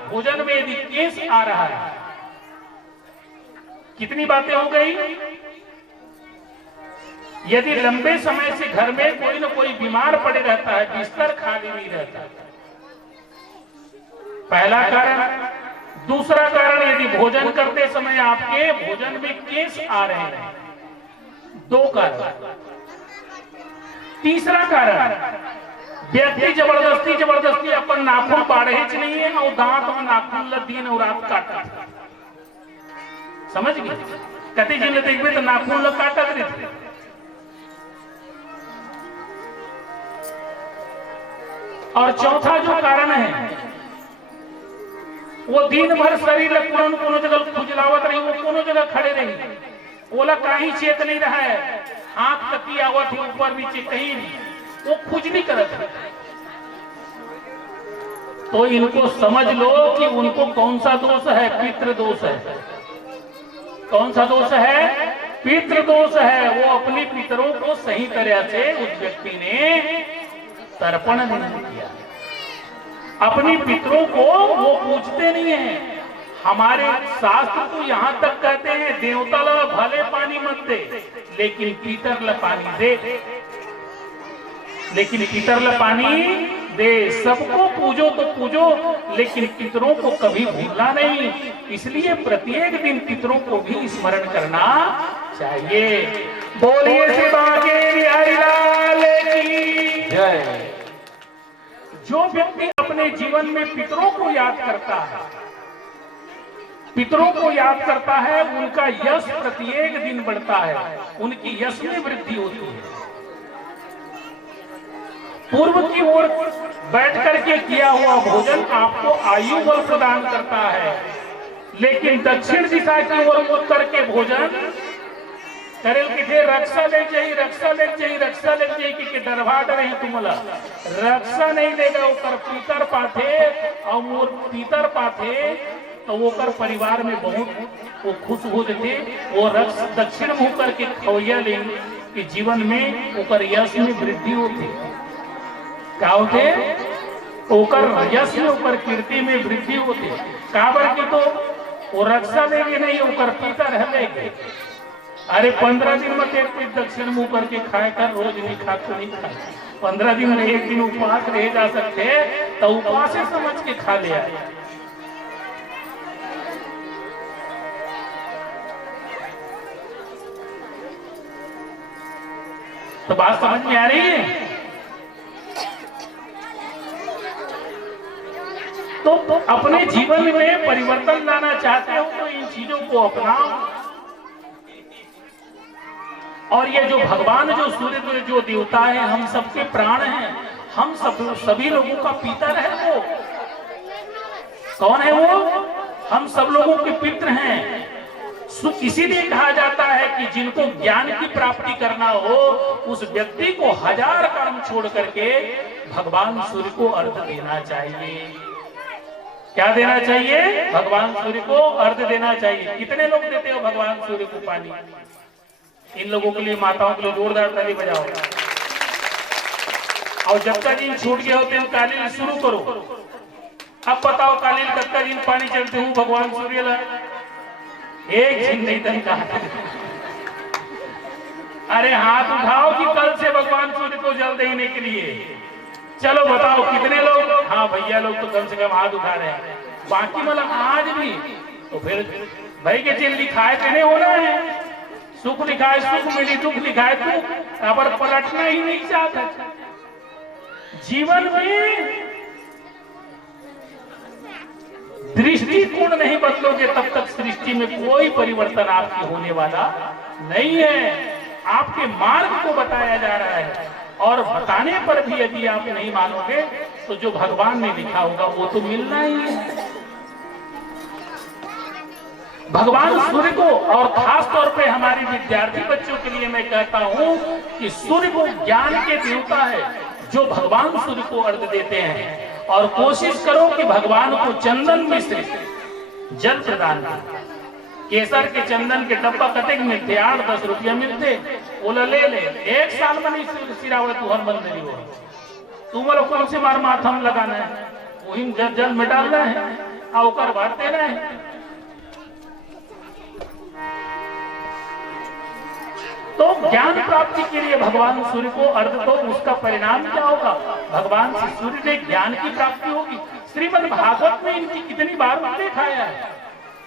भोजन में यदि केस आ रहा है, कितनी बातें हो गई। यदि लंबे समय से घर में कोई न कोई बीमार पड़े रहता है, बिस्तर खाली नहीं रहता, पहला कारण। दूसरा कारण, यदि भोजन करते समय आपके भोजन में केस आ रहे हैं, 2 कारण। तीसरा कारण, व्यक्ति जबरदस्ती अपन नाखून बाढ़े नहीं है और दांत में नाखून दिन और रात काटा। समझ गए? कति जिन देखते तो नाखून लोग काटा देते। और चौथा जो कारण है, वो दिन भर शरीर कोनो जगह खुजलावत रही, वो कोनो जगह खड़े रही, ओला कहीं चेत नहीं रहा है, हाथ कती आवत है ऊपर नीचे कहीं नहीं, वो खुजली करत है। तो इनको समझ लो कि उनको कौन सा दोष है? पितृ दोष है। कौन सा दोष है? पितृ दोष है। वो अपने पितरों को सही तरह से उस व्यक्ति ने तर्पण नहीं किया। अपने पितरों को वो पूछते नहीं है। हमारे शास्त्र तो यहाँ तक कहते हैं देवता ला भले पानी मत दे, लेकिन पितर ला पानी दे। लेकिन पितर पानी दे। सबको पूजो तो पूजो, लेकिन पितरों को कभी भूलना नहीं। इसलिए प्रत्येक दिन पितरों को भी स्मरण करना चाहिए। बोलिए से बाके बिहारी लाल की जय। जो व्यक्ति अपने जीवन में पितरों को याद करता है, पितरों को याद करता है, उनका यश प्रत्येक दिन बढ़ता है, उनकी यश में वृद्धि होती है। पूर्व की ओर बैठ करके किया हुआ भोजन आपको आयु बल प्रदान करता है, लेकिन दक्षिण दिशा की ओर मुड़ करके भोजन करेल किथे रक्षा ले जाइए, रक्षा ले जाइए, रक्षा ले जाइए कि डरवा डरे तुमला रक्षा नहीं लेगा। ओकर पितर पाथे और मोर पितर पाथे तो वो कर परिवार में बहुत वो खुश हो जाते। वो रक्ष दक्षिण मुंह करके खवैया लेंगे कि जीवन में ओकर यश में वृद्धि होती। क्या होते? ओकर यश में ओकर कीर्ति में वृद्धि होती। काबर की तो वो रक्षा लेंगे नहीं, ओकर पिता रह लेंगे। अरे 15 दिन में एक दक्षिण मुंह करके खाए कर, रोज नहीं खा तो नहीं खाए। 15 दिन में एक दिन उपवास रह जा सकते तो उपवास से समझ के खा लिया। तो बात समझ में आ रही है? तो अपने जीवन में परिवर्तन लाना चाहते हो तो इन चीजों को अपनाओ। और ये जो भगवान, जो सूर्य, जो देवता है, हम सबके प्राण हैं, हम सभी लोगों का पितर है। वो कौन है? वो हम सब लोगों के पितर हैं। इसीलिए कहा जाता है कि जिनको ज्ञान की प्राप्ति करना हो, उस व्यक्ति को 1000 कर्म छोड़ करके भगवान सूर्य को अर्घ देना चाहिए। क्या देना चाहिए? भगवान सूर्य को अर्घ देना चाहिए। कितने लोग देते हो भगवान सूर्य को पानी? इन लोगों के लिए, माताओं के लिए जोरदार ताली बजाओ। और जब तक दिन छूट गए होते हैं कालीन शुरू करो। अब बताओ कालीन कब दिन पानी चलते हूँ भगवान सूर्य ला एक दिन नहीं तन कहा। अरे हाथ उठाओ कि कल से भगवान सूर्य को जल देने के लिए। चलो बताओ कितने लोग? हाँ भैया लोग तो कम से कम हाथ उठा रहे हैं। बाकी मतलब आज भी तो फिर भाई के चिन्ह लिखाए देने होना है। सुख लिखाए सुख मिली, दुख लिखाए दुख। पर पलटना ही नहीं चाहता। जीवन में दृष्टिकोण नहीं बदलोगे तब तक सृष्टि में कोई परिवर्तन आपकी होने वाला नहीं है। आपके मार्ग को बताया जा रहा है, और बताने पर भी यदि आप नहीं मानोगे तो जो भगवान ने लिखा होगा वो तो मिलना ही है। भगवान सूर्य को, और खास तौर पे हमारे विद्यार्थी बच्चों के लिए मैं कहता हूं कि सूर्य को ज्ञान के देवता है, जो भगवान सूर्य को अर्घ देते हैं। और कोशिश करो कि भगवान को चंदन मिश्र जल प्रदान करो। केसर के चंदन के डब्बा कतेक मिलते? 8-10 रुपया मिलते। बोला ले ले, 1 साल में नहीं सिरावड़े तू हर बंदरी हो। तुम लोग कौन से मार माथम लगाना है, वही जल में डालना है, आकर भर देना है। तो ज्ञान प्राप्ति के लिए भगवान सूर्य को अर्घ दो। उसका परिणाम क्या होगा? भगवान से सूर्य ने ज्ञान की प्राप्ति होगी। श्रीमद् भागवत में इनकी कितनी बार उल्लेख आया है।